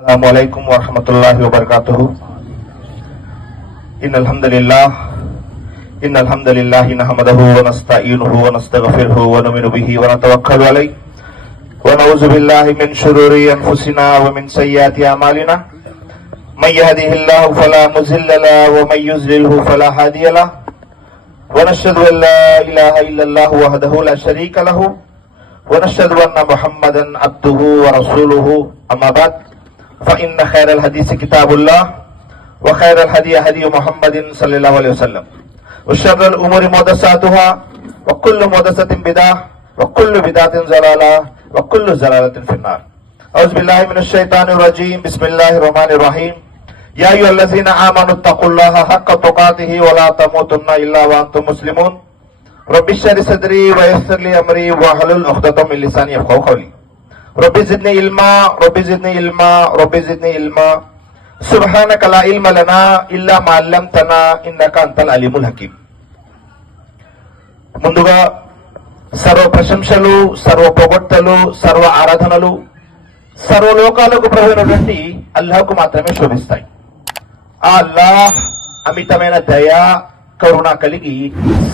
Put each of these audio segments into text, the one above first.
अस्सलामुअलैकुम वरहमतुल्लाहि वबरकातुहू। इन्नल हम्दुलिल्लाहि नहमदुहु व नस्तईनुहु व नस्तगफिरुहु व नुमिनु बिही व नतवक्कलु अलैहि व नऊज़ु बिल्लाहि मिन शुरूरि अनफुसिना व मिन सय्यिआति अमालिना। मन यहदिहिल्लाहु फला मुज़िल्ल लहु व मन युज़्लिल्हु फला हादिय लहु व नशहदु अन ला इलाहा इल्लल्लाहु वहदहु ला शरीका लहु व नशहदु अन्ना मुहम्मदन अब्दुहु व रसूलुहु। अम्मा बाद फ़इन्न खैरल हदीस किताबुल्लाह व खैरल हदी हदी मुहम्मदिन सल्लल्लाहु अलैहि वसल्लम व शर्रल उमूरि मुहदसातुहा व कुल्लु मुहदसतिन बिदअह व कुल्लु बिदअतिन ज़लाला व कुल्लु ज़लालतिन फिन्नार। औज़ु बिल्लाहि मिनश शैतानिर रजीम। बिस्मिल्लाहिर रहमानिर रहीम। या अय्युहल्लज़ीना आमनुत्तक़ुल्लाहा हक़्क़ तुक़ातिही व ला तमूतुन्ना इल्ला व अंतुम मुस्लिमून। रब्बिश इश्रह सदरी व यस्सिर ली अमरी वहलुल उक़दतम मिन लिसानी यफ़क़हू क़ौली। रब्बि ज़िदनी इल्मा रब्बि ज़िदनी इल्मा रब्बि ज़िदनी इल्मा सुब्हानक ला इल्म लना इल्ला मा अल्लमतना इन्नका अंतल अलीमुल हकीम। ముందుగా సర్వ ప్రశంసలు, సర్వ పొగడ్తలు, సర్వ ఆరాధనలు సర్వలోకాలకు ప్రభువైనటువంటి అల్లాహ్కు మాత్రమే శోభిస్తాయి. ఆ అల్లాహ్ అమితమైన దయ కరుణ కలిగి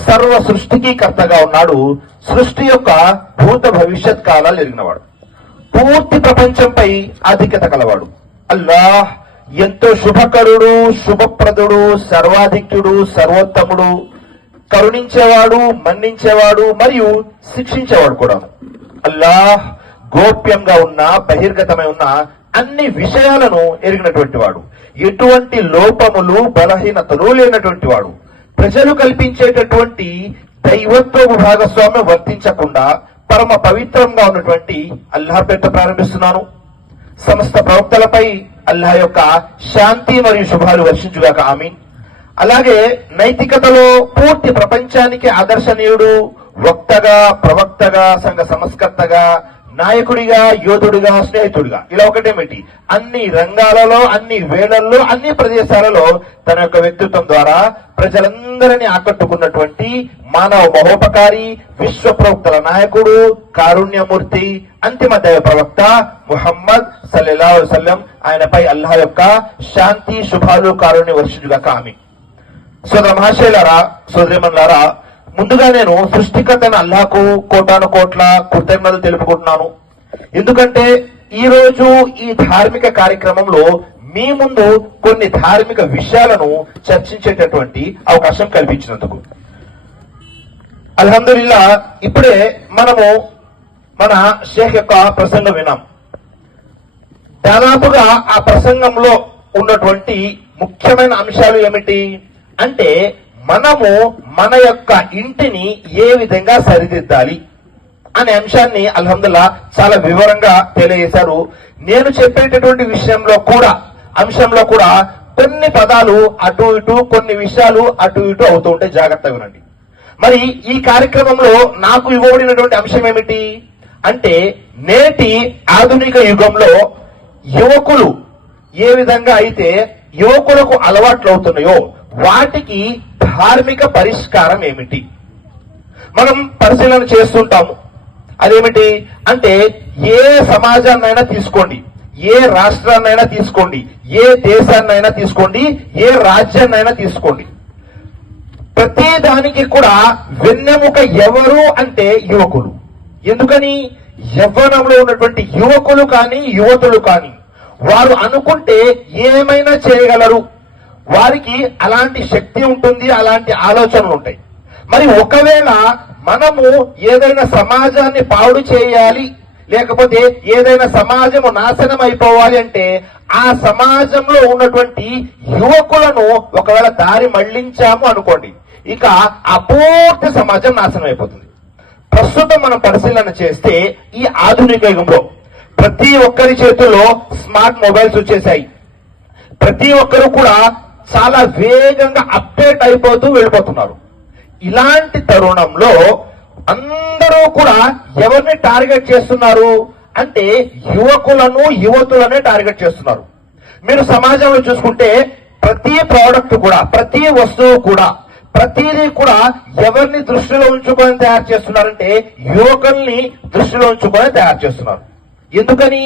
సర్వ సృష్టికి కర్తగా ఉన్నాడు. సృష్టి యొక్క భూత భవిష్యత్ కాలాలు ఎరిగినవాడు. పూర్తి ప్రపంచంపై ఆధిక్యత కలవాడు. అల్లాహ్ ఎంతో శుభకరుడు, శుభప్రదుడు, సర్వాధిక్యుడు, సర్వోత్తముడు, కరుణించేవాడు, మన్నించేవాడు మరియు శిక్షించేవాడు కూడా. అల్లాహ్ గోప్యంగా ఉన్న, బహిర్గతమై ఉన్న అన్ని విషయాలను ఎరిగినటువంటి వాడు. ఎటువంటి లోపములు, బలహీనతలు లేనటువంటి వాడు. ప్రజలు కల్పించేటటువంటి దైవత్వ భాగస్వామ్యం వర్తించకుండా పరమ పవిత్రంగా ఉన్నటువంటి అల్లాహ్ పేరుతో ప్రారంభిస్తున్నాను. సమస్త ప్రవక్తలపై అల్లాహ్ యొక్క శాంతి మరియు శుభాలు వర్షించుగాక. ఆమీన్. అలాగే నైతికతలో పూర్తి ప్రపంచానికి ఆదర్శనీయుడు, వక్తగా, ప్రవక్తగా, సంఘ సంస్కర్తగా, నాయకుడిగా, యోధుడిగా, స్నేహితుడిగా, ఇలా ఒకటేమిటి అన్ని రంగాలలో, అన్ని వేళల్లో, అన్ని ప్రదేశాలలో తన యొక్క వ్యక్తిత్వం ద్వారా ప్రజలందరినీ ఆకట్టుకున్నటువంటి మానవ మహోపకారి, విశ్వ ప్రవక్తల నాయకుడు, కారుణ్యమూర్తి, అంతిమ దైవ ప్రవక్త ముహమ్మద్ సల్లల్లాహు అలైహి వసల్లం. ఆయనపై అల్లాహ్ యొక్క శాంతి, శుభాలు, కారుణ్య వర్షించుగాక. ఆమీన్. సోదర మహాశయులారా, సోదరిమణులారా, ముందుగా నేను సృష్టికర్తైన అల్లాహ్కు కోటాను కోట్ల కృతజ్ఞతలు తెలుపుకుంటున్నాను. ఎందుకంటే ఈ రోజు ఈ ధార్మిక కార్యక్రమంలో మీ ముందు కొన్ని ధార్మిక విషయాలను చర్చించేటటువంటి అవకాశం కల్పించినందుకు. అల్హమ్దులిల్లా, ఇప్పుడే మనము మన షేఖ్ యొక్క ప్రసంగం విన్నాం. దాదాపుగా ఆ ప్రసంగంలో ఉన్నటువంటి ముఖ్యమైన అంశాలు ఏమిటి అంటే, మనము మన యొక్క ఇంటిని ఏ విధంగా సరిదిద్దాలి అనే అంశాన్ని అల్హమ్దుల్లా చాలా వివరంగా తెలియజేశారు. నేను చెప్పేటటువంటి అంశంలో కూడా కొన్ని పదాలు అటు ఇటు, కొన్ని విషయాలు అటు ఇటు అవుతూ ఉంటే జాగ్రత్తగా వినండి. మరి ఈ కార్యక్రమంలో నాకు ఇవ్వబడినటువంటి అంశం ఏమిటి అంటే, నేటి ఆధునిక యుగంలో యువకులు ఏ విధంగా అయితే యువకులకు అలవాట్లు అవుతున్నాయో వాటికి ధార్మిక పరిష్కారం ఏమిటి మనం పరిశీలన చేస్తుంటాము. అదేమిటి అంటే, ఏ సమాజాన్నైనా తీసుకోండి, ఏ రాష్ట్రాన్నైనా తీసుకోండి, ఏ దేశాన్నైనా తీసుకోండి, ఏ రాజ్యాన్నైనా తీసుకోండి, ప్రతి దానికి కూడా వెన్నెముక ఎవరు అంటే యువకులు. ఎందుకని? యవ్వనంలో ఉన్నటువంటి యువకులు కానీ, యువతులు కానీ వారు అనుకుంటే ఏమైనా చేయగలరు. వారికి అలాంటి శక్తి ఉంటుంది, అలాంటి ఆలోచనలు ఉంటాయి. మరి ఒకవేళ మనము ఏదైనా సమాజాన్ని పాడు చేయాలి, లేకపోతే ఏదైనా సమాజము నాశనం అయిపోవాలి అంటే ఆ సమాజంలో ఉన్నటువంటి యువకులను ఒకవేళ దారి మళ్లించాము అనుకోండి, ఇక ఆ పూర్తి సమాజం నాశనం అయిపోతుంది. ప్రస్తుతం మనం పరిశీలన చేస్తే ఈ ఆధునిక యుగంలో ప్రతి ఒక్కరి చేతుల్లో స్మార్ట్ మొబైల్స్ వచ్చేసాయి. ప్రతి ఒక్కరు కూడా చాలా వేగంగా అప్డేట్ అయిపోతూ వెళ్ళిపోతున్నారు. ఇలాంటి తరుణంలో అందరూ కూడా ఎవరిని టార్గెట్ చేస్తున్నారు అంటే యువకులను, యువతులనే టార్గెట్ చేస్తున్నారు. మీరు సమాజంలో చూసుకుంటే ప్రతి ప్రోడక్ట్ కూడా, ప్రతి వస్తువు కూడా, ప్రతిదీ కూడా ఎవరిని దృష్టిలో ఉంచుకొని తయారు చేస్తున్నారంటే యువకుల్ని దృష్టిలో ఉంచుకొని తయారు చేస్తున్నారు. ఎందుకని?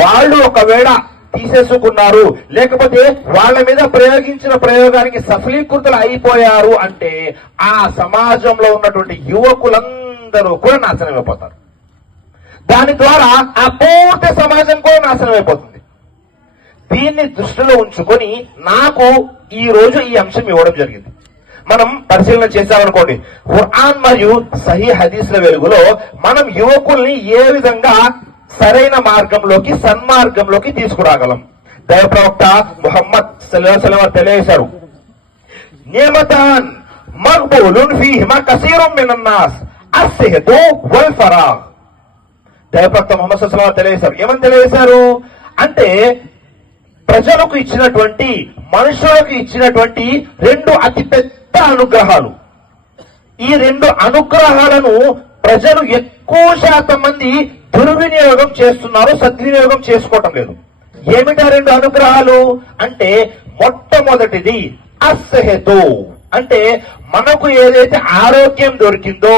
వాళ్ళు ఒకవేళ తీసేసుకున్నారు, లేకపోతే వాళ్ళ మీద ప్రయోగించిన ప్రయోగానికి సఫలీకృతులు అయిపోయారు అంటే ఆ సమాజంలో ఉన్నటువంటి యువకులందరూ కూడా నాశనం అయిపోతారు. దాని ద్వారా ఆ పూర్తి సమాజం కూడా నాశనం అయిపోతుంది. దీన్ని దృష్టిలో ఉంచుకొని నాకు ఈ రోజు ఈ అంశం ఇవ్వడం జరిగింది. మనం పరిశీలన చేశామనుకోండి, ఖురాన్ మరియు సహీ హదీస్ల వెలుగులో మనం యువకుల్ని ఏ విధంగా సరైన మార్గంలోకి, సన్మార్గంలోకి తీసుకురాగలం. దైవ ప్రవక్త ముహమ్మద్ సల్లల్లాహు అలైహి వసల్లం తెలియజేశారు, నియమతాన్ మక్బూలున్ ఫీహిమా కసీరుం మినన్ నాస్ అస్సిహతు వల్ ఫరాగ్. దైవ ప్రవక్త ముహమ్మద్ సల్లల్లాహు అలైహి వసల్లం తెలియజేశారు. ఏమని తెలియజేశారు అంటే, ప్రజలకు ఇచ్చినటువంటి, మనుషులకు ఇచ్చినటువంటి రెండు అతి పెద్ద అనుగ్రహాలు. ఈ రెండు అనుగ్రహాలను ప్రజలు ఎక్కువ శాతం మంది దుర్వినియోగం చేస్తున్నారు, సద్వినియోగం చేసుకోవటం లేదు. ఏమిటా రెండు అనుగ్రహాలు అంటే, మొట్టమొదటిది అస్సెహతు అంటే మనకు ఏదైతే ఆరోగ్యం దొరికిందో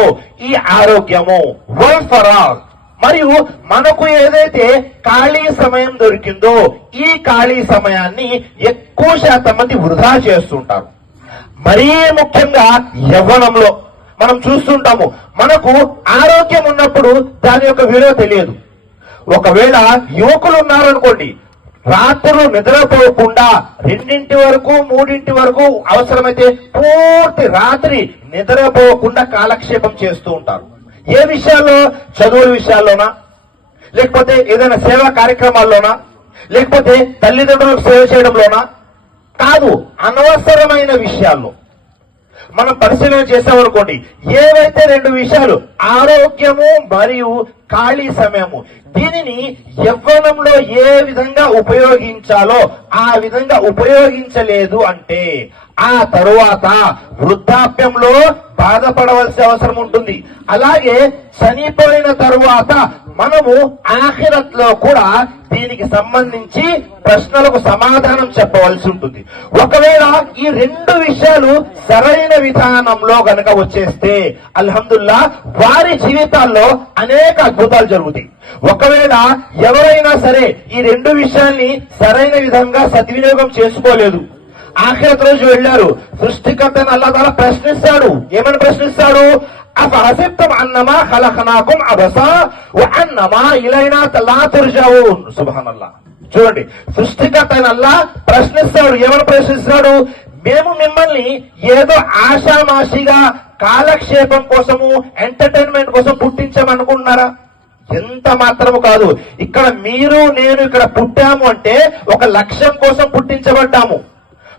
ఈ ఆరోగ్యము, వల్ ఫరాగ్ మరియు మనకు ఏదైతే ఖాళీ సమయం దొరికిందో ఈ ఖాళీ సమయాన్ని ఎక్కువ శాతం మంది వృధా చేస్తుంటారు. మరీ ముఖ్యంగా యవ్వనంలో మనం చూస్తుంటాము, మనకు ఆరోగ్యం ఉన్నప్పుడు దాని యొక్క విలువ తెలియదు. ఒకవేళ యువకులు ఉన్నారనుకోండి, రాత్రులు నిద్రపోకుండా 2 వరకు 3 వరకు, అవసరమైతే పూర్తి రాత్రి నిద్రపోకుండా కాలక్షేపం చేస్తూ ఉంటారు. ఏ విషయాల్లో? చదువుల విషయాల్లోనా, లేకపోతే ఏదైనా సేవా కార్యక్రమాల్లోనా, లేకపోతే తల్లిదండ్రులకు సేవ చేయడంలోనా? కాదు, అనవసరమైన విషయాల్లో. మనం పరిశీలన చేసామనుకోండి, ఏవైతే రెండు విషయాలు, ఆరోగ్యము మరియు ఖాళీ సమయము, దీనిని యవ్వనంలో ఏ విధంగా ఉపయోగించాలో ఆ విధంగా ఉపయోగించలేదు అంటే ఆ తరువాత వృద్ధాప్యంలో బాధపడవలసిన అవసరం ఉంటుంది. అలాగే చనిపోయిన తరువాత మనము ఆఖిరత్లో కూడా దీనికి సంబంధించి ప్రశ్నలకు సమాధానం చెప్పవలసి ఉంటుంది. ఒకవేళ ఈ రెండు విషయాలు సరైన విధానంలో గనక వచ్చేస్తే అల్హమ్దుల్లా వారి జీవితాల్లో అనేక అద్భుతాలు జరుగుతాయి. ఒకవేళ ఎవరైనా సరే ఈ రెండు విషయాల్ని సరైన విధంగా సద్వినియోగం చేసుకోలేదు, ఆఖిరత్ రోజు వెళ్ళారు, సృష్టికర్తను అల్లాహ్ తాలా ప్రశ్నిస్తాడు. ఏమని ప్రశ్నిస్తాడు? అఫహసిబ్తుమ్ అన్నమా ఖలఖనాకుమ్ అబసా వ అన్నమా ఇలైనా లా తుర్జఊన్. సుబ్హానల్లాహ్. చూడండి, సృష్టికర్తను అల్లాహ్ ప్రశ్నిస్తాడు. ఏమని ప్రశ్నిస్తాడు? మేము మిమ్మల్ని ఏదో ఆషామాషిగా కాలక్షేపం కోసము, ఎంటర్టైన్మెంట్ కోసం పుట్టించామనుకుంటున్నారా? ఎంత మాత్రము కాదు. ఇక్కడ మీరు నేను ఇక్కడ పుట్టాము అంటే ఒక లక్ష్యం కోసం పుట్టించబడ్డాము.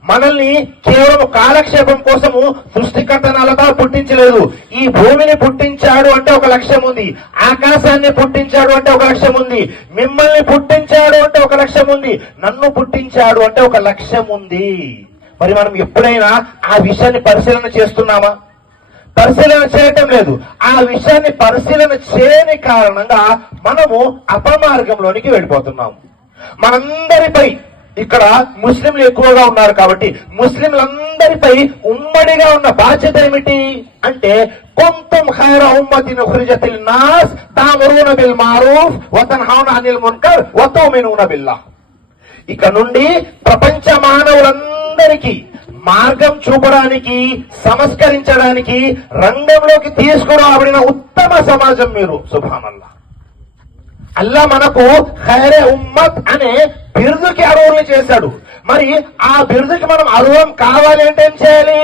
మనల్ని కేవలం కాలక్షేపం కోసము సృష్టికర్తను అల్లాహ్ పుట్టించలేదు. ఈ భూమిని పుట్టించాడు అంటే ఒక లక్ష్యం ఉంది, ఆకాశాన్ని పుట్టించాడు అంటే ఒక లక్ష్యం ఉంది, మిమ్మల్ని పుట్టించాడు అంటే ఒక లక్ష్యం ఉంది, నన్ను పుట్టించాడు అంటే ఒక లక్ష్యం ఉంది. మరి మనం ఎప్పుడైనా ఆ విషయాన్ని పరిశీలన చేస్తున్నామా? పరిశీలన చేయటం లేదు. ఆ విషయాన్ని పరిశీలన చేయని కారణంగా మనము అపమార్గంలోనికి వెళ్ళిపోతున్నాము. మనందరిపై, ఇక్కడ ముస్లింలు ఎక్కువగా ఉన్నారు కాబట్టి ముస్లింలందరిపై ఉమ్మడిగా ఉన్న బాధ్యత ఏమిటి అంటే, కుంతుం ఖైర ఉమ్మతిన్ ఉఖ్రిజత్ లిన్నాస్ తఅమురూన బిల్ మారూఫ్ వ తన్హౌన అనిల్ మున్కర్ వ తుమినూన బిల్లాహ్. ఇక నుండి ప్రపంచ మానవులందరికీ మార్గం చూపడానికి, సంస్కరించడానికి రంగంలోకి తీసుకురాబడిన ఉత్తమ సమాజం మీరు. సుబ్హానల్లాహ్. అల్లా మనకు ఖైరే ఉమ్మత్ అనే బిరుదుకి అర్హుల్ని చేశాడు. మరి ఆ బిరుదుకి మనం అర్హులం కావాలి అంటే ఏం చేయాలి?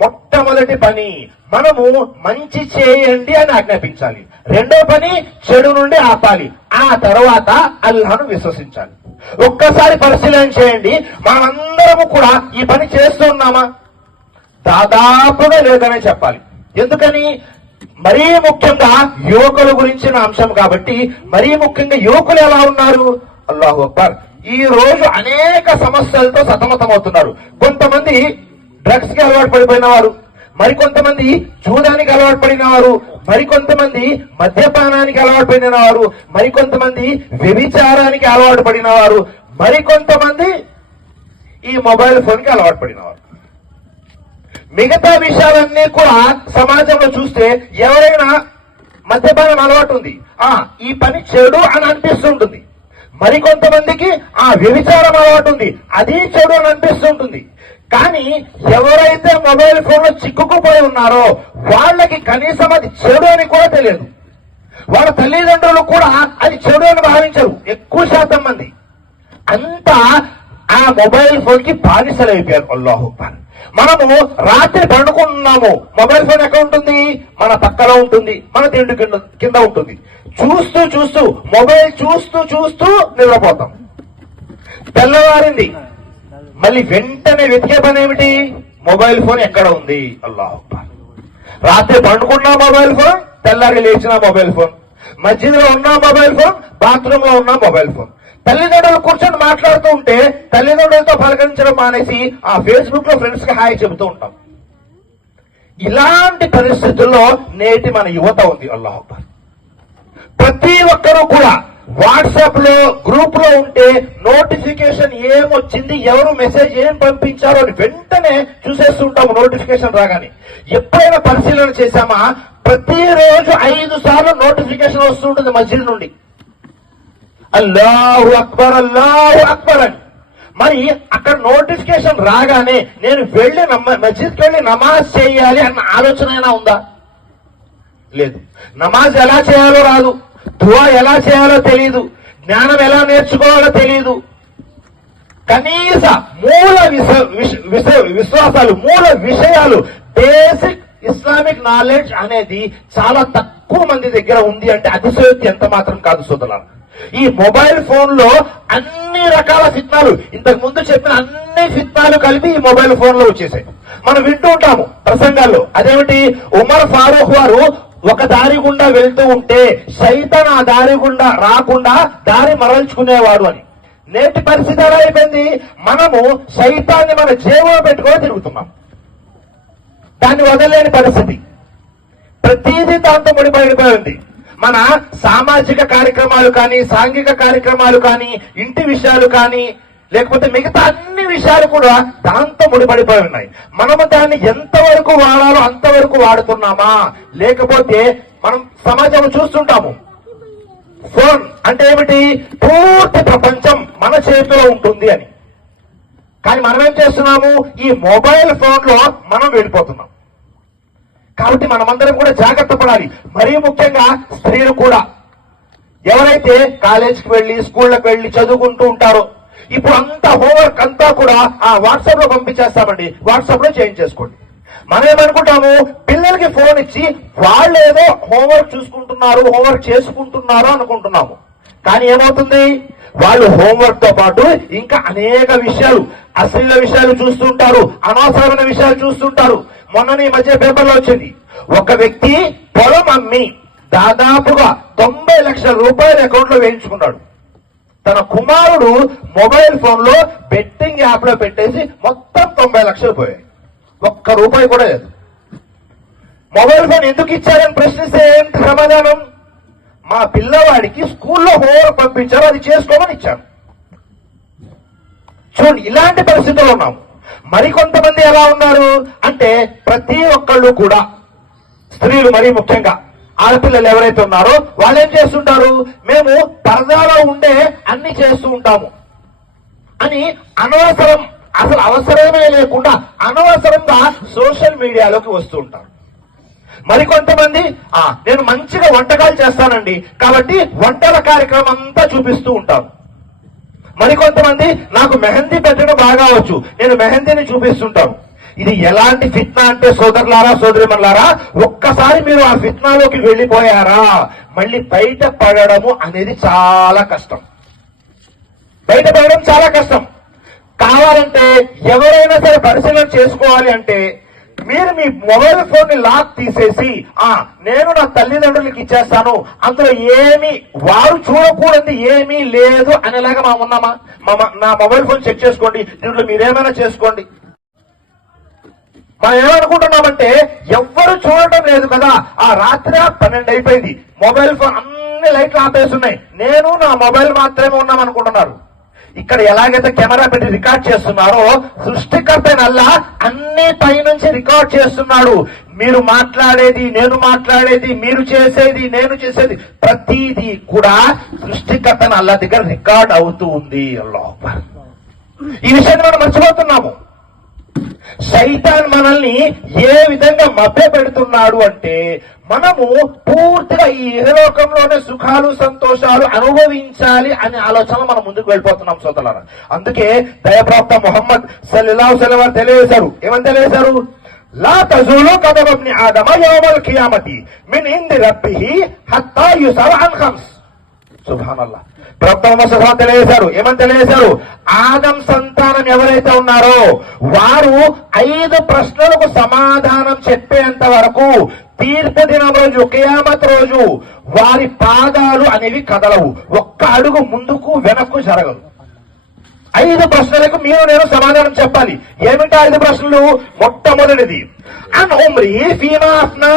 మొట్టమొదటి పని మనము మంచి చేయండి అని ఆజ్ఞాపించాలి. రెండో పని చెడు నుండి ఆపాలి. ఆ తర్వాత అల్లాహ్ను విశ్వసించాలి. ఒక్కసారి పరిశీలన చేయండి, మనమందరము కూడా ఈ పని చేస్తున్నామా? దాదాపుగా లేదనే చెప్పాలి. ఎందుకని? మరీ ముఖ్యంగా యువకుల గురించిన అంశం కాబట్టి మరీ ముఖ్యంగా యువకులు ఎలా ఉన్నారు? అల్లాహు అక్బర్. ఈ రోజు అనేక సమస్యలతో సతమతమవుతున్నారు. కొంతమంది డ్రగ్స్ కి అలవాటు పడిపోయిన వారు, మరికొంతమంది జూదానికి అలవాటు పడిన వారు, మరికొంతమంది మద్యపానానికి అలవాటు పడిన వారు, మరికొంతమంది వ్యభిచారానికి అలవాటు పడిన వారు, మరికొంతమంది ఈ మొబైల్ ఫోన్ కి అలవాటు పడిన వారు. మిగతా విషయాలన్నీ కూడా సమాజంలో చూస్తే ఎవరైనా మద్యపానం అలవాటు ఉంది, ఈ పని చెడు అని అనిపిస్తుంటుంది. మరికొంతమందికి ఆ వ్యభిచారం అలవాటు ఉంది, అది చెడు అని అనిపిస్తుంటుంది. కానీ ఎవరైతే మొబైల్ ఫోన్ లో చిక్కుకుపోయి ఉన్నారో వాళ్ళకి కనీసం అది చెడు అని కూడా తెలియదు. వాళ్ళ తల్లిదండ్రులు కూడా అది చెడు అని భావించరు ఎక్కువ శాతం మంది. అంతా ఆ మొబైల్ ఫోన్ కి బానిసలు అయిపోయారు. అల్లాహు అక్బర్. మనము రాత్రి పండుకుంటున్నాము, మొబైల్ ఫోన్ ఎక్కడ ఉంటుంది? మన పక్కలో ఉంటుంది, మన తిండి కింద ఉంటుంది. చూస్తూ చూస్తూ మొబైల్ చూస్తూ చూస్తూ నిద్రపోతాం. తెల్లవారింది, మళ్ళీ వెంటనే వెతికే పని ఏమిటి? మొబైల్ ఫోన్ ఎక్కడ ఉంది? అల్లాహు అక్బర్. రాత్రి పండుకున్నా మొబైల్ ఫోన్, తెల్లారి లేచిన మొబైల్ ఫోన్, మస్జిద్లో ఉన్న మొబైల్ ఫోన్, బాత్రూమ్ లో ఉన్న మొబైల్ ఫోన్. తల్లిదండ్రులు కూర్చొని మాట్లాడుతూ ఉంటే తల్లిదండ్రులతో పలకరించడం మానేసి ఆ ఫేస్బుక్ లో ఫ్రెండ్స్ కి హాయ్ చెబుతూ ఉంటాం. ఇలాంటి పరిస్థితుల్లో నేటి మన యువత ఉంది. అల్లాహు అక్బర్. ప్రతి ఒక్కరూ కూడా వాట్సాప్ లో గ్రూప్ లో ఉంటే నోటిఫికేషన్ ఏమొచ్చింది, ఎవరు మెసేజ్ ఏం పంపించారో అని వెంటనే చూసేస్తుంటాము నోటిఫికేషన్ రాగానే. ఎప్పుడైనా పరిశీలన చేశామా? ప్రతిరోజు 5 సార్లు నోటిఫికేషన్ వస్తుంటుంది మస్జిద్ నుండి. అల్లాహు అక్బర్, అల్లాహు అక్బర్ అని. మరి అక్కడ నోటిఫికేషన్ రాగానే నేను వెళ్ళి మస్జిద్కి వెళ్ళి నమాజ్ చేయాలి అన్న ఆలోచన అయినా ఉందా? లేదు. నమాజ్ ఎలా చేయాలో రాదు, దువా ఎలా చేయాలో తెలియదు, జ్ఞానం ఎలా నేర్చుకోవాలో తెలియదు. కనీస మూల విశ్వాసాలు, మూల విషయాలు, బేసిక్ ఇస్లామిక్ నాలెడ్జ్ అనేది చాలా తక్కువ మంది దగ్గర ఉంది అంటే అతిశయోక్తి ఎంత మాత్రం కాదు సోదరులారా. ఈ మొబైల్ ఫోన్ లో అన్ని రకాల ఫిత్నాలు, ఇంతకు ముందు చెప్పిన అన్ని ఫిత్నాలు కలిపి ఈ మొబైల్ ఫోన్ లో వచ్చేసాయి. మనం వింటూ ఉంటాము ప్రసంగాల్లో. అదేమిటి? ఉమర్ ఫారూక్ వారు ఒక దారి గుండా వెళ్తూ ఉంటే సైతాన్ ఆ దారి గుండా రాకుండా దారి మరల్చుకునేవాడు అని. నేటి పరిస్థితి ఎలా అయిపోయింది? మనము సైతాన్ని మన జేబులో పెట్టుకొని తిరుగుతున్నాం, దాన్ని వదలలేని పరిస్థితి. ప్రతిదీ దాంతో ముడిపడిపోయింది. మన సామాజిక కార్యక్రమాలు కానీ, సాంఘిక కార్యక్రమాలు కానీ, ఇంటి విషయాలు కానీ, లేకపోతే మిగతా అన్ని విషయాలు కూడా దాంతో ముడిపడిపోయి ఉన్నాయి. మనము దాన్ని ఎంతవరకు వాడాలో అంతవరకు వాడుతున్నామా? లేకపోతే మనం సమాజంలో చూస్తుంటాము, ఫోన్ అంటే ఏమిటి? పూర్తి ప్రపంచం మన చేతిలో ఉంటుంది అని. కానీ మనం ఏం చేస్తున్నాము? ఈ మొబైల్ ఫోన్ లో మనం వెళ్ళిపోతున్నాం. కాబట్టి మనమందరం కూడా జాగ్రత్త పడాలి. మరీ ముఖ్యంగా స్త్రీలు కూడా. ఎవరైతే కాలేజీకి వెళ్ళి స్కూళ్ళకి వెళ్ళి చదువుకుంటూ ఉంటారో, ఇప్పుడు అంతా హోంవర్క్ అంతా కూడా ఆ వాట్సాప్ లో పంపించేస్తామండి, వాట్సాప్ లో చేంజ్ చేసుకోండి. మనం ఏమనుకుంటాము? పిల్లలకి ఫోన్ ఇచ్చి వాళ్ళు ఏదో హోంవర్క్ చూసుకుంటున్నారు, హోంవర్క్ చేసుకుంటున్నారు అనుకుంటున్నాము. కానీ ఏమవుతుంది? వాళ్ళు హోంవర్క్ తో పాటు ఇంకా అనేక విషయాలు, అశ్లీల విషయాలు చూస్తుంటారు, అనవసరమైన విషయాలు చూస్తుంటారు. మొన్న ఈ మధ్య పేపర్లో వచ్చింది, ఒక వ్యక్తి పొలం అమ్మి దాదాపుగా 90 లక్షల రూపాయలు అకౌంట్ లో వేయించుకున్నాడు. తన కుమారుడు మొబైల్ ఫోన్ లో బెట్టింగ్ యాప్ లో పెట్టేసి మొత్తం 90 లక్షలు పోయాయి. ఒక్క రూపాయి కూడా లేదు. మొబైల్ ఫోన్ ఎందుకు ఇచ్చారని ప్రశ్నిస్తే ఏంటి సమాధానం? మా పిల్లవాడికి స్కూల్లో హోంవర్క్ పంపించారు, అది చేసుకోమని ఇచ్చాను. చూడండి, ఇలాంటి పరిస్థితుల్లో ఉన్నాము. మరికొంతమంది ఎలా ఉన్నారు అంటే ప్రతి ఒక్కళ్ళు కూడా, స్త్రీలు మరీ ముఖ్యంగా ఆడపిల్లలు ఎవరైతే ఉన్నారో వాళ్ళు ఏం చేస్తుంటారు? మేము పరదాలో ఉండే అన్ని చేస్తూ ఉంటాము అని అనవసరం, అసలు అవసరమే లేకుండా అనవసరంగా సోషల్ మీడియాలోకి వస్తూ ఉంటారు. మరికొంతమంది నేను మంచిగా వంటకాలు చేస్తానండి కాబట్టి వంటల కార్యక్రమం అంతా చూపిస్తూ ఉంటారు. మరికొంతమంది నాకు మెహందీ పెట్టడం బాగా వచ్చు, నేను మెహందీని చూపిస్తుంటాను. ఇది ఎలాంటి ఫిత్నా అంటే సోదరులారా, సోదరిమణులారా, ఒక్కసారి మీరు ఆ ఫిత్నాలోకి వెళ్ళిపోయారా మళ్ళీ బయటపడము అనేది చాలా కష్టం. బయటపడడం చాలా కష్టం. కావాలంటే ఎవరైనా సరే పరిశీలన చేసుకోవాలి అంటే మీరు మీ మొబైల్ ఫోన్ ని లాక్ తీసేసి నేను నా తల్లిదండ్రులకి ఇచ్చేస్తాను, అందులో ఏమీ వారు చూడకూడదు ఏమీ లేదు అనేలాగా మనం ఉన్నామా? నా మొబైల్ ఫోన్ చెక్ చేసుకోండి, దీంట్లో మీరేమైనా చేసుకోండి. మనం ఏమనుకుంటున్నామంటే ఎవ్వరు చూడటం లేదు కదా, ఆ రాత్రి 12 అయిపోయింది, మొబైల్ ఫోన్ అన్ని లైట్లు ఆపేస్తున్నాయి, నేను నా మొబైల్ మాత్రమే ఉన్నాం అనుకుంటున్నారు. ఇక్కడ ఎలాగైతే కెమెరా పెట్టి రికార్డ్ చేస్తున్నారో సృష్టికర్త నల్లా అన్ని పై నుంచి రికార్డ్ చేస్తున్నాడు. మీరు మాట్లాడేది, నేను మాట్లాడేది, మీరు చేసేది, నేను చేసేది, ప్రతిదీ కూడా సృష్టికర్తను అల్లా దగ్గర రికార్డ్ అవుతూ ఉంది. అల్లాహ్ అక్బర్. ఈ విషయాన్ని మనం మర్చిపోతున్నాము. శైతాన్ మనల్ని ఏ విధంగా మభ్య పెడుతున్నాడు అంటే, మనము పూర్తిగా ఈ ఇహలోకంలోనే సుఖాలు సంతోషాలు అనుభవించాలి అనే ఆలోచన మనం ముందుకు వెళ్ళిపోతున్నాం సోదరులారా. అందుకే దయప్రాప్త ముహమ్మద్ సల్లల్లాహు అలైహి వసల్లం తెలియజేశారు. ఏమని తెలియజేశారు? లా తజూలు కదమ ఇబ్ని ఆదమ యౌమల్ కియామతి మిన్ ఇంది రబ్బిహి హత్తా యుసల్ అన్ ఖమ్స్. సుబ్హానల్లాహ్. ప్రవక్త ముహమ్మద్ సల్లల్లాహు అలైహి వసల్లం తెలియజేశారు. ఏమని తెలియజేశారు? ఆదం సంతానం ఎవరైతే ఉన్నారో వారు 5 ప్రశ్నలకు సమాధానం చెప్పేంత వరకు తీర్పు దినం రోజు, కియామత్ రోజు వారి పాదాలు అనేవి కదలవు. ఒక్క అడుగు ముందుకు వెనక్కు జరగదు. 5 ప్రశ్నలకు మీరు నేను సమాధానం చెప్పాలి. ఏమిటా 5 ప్రశ్నలు? మొట్టమొదటిది అన్ ఉమ్రి ఫీమా అఫ్నా.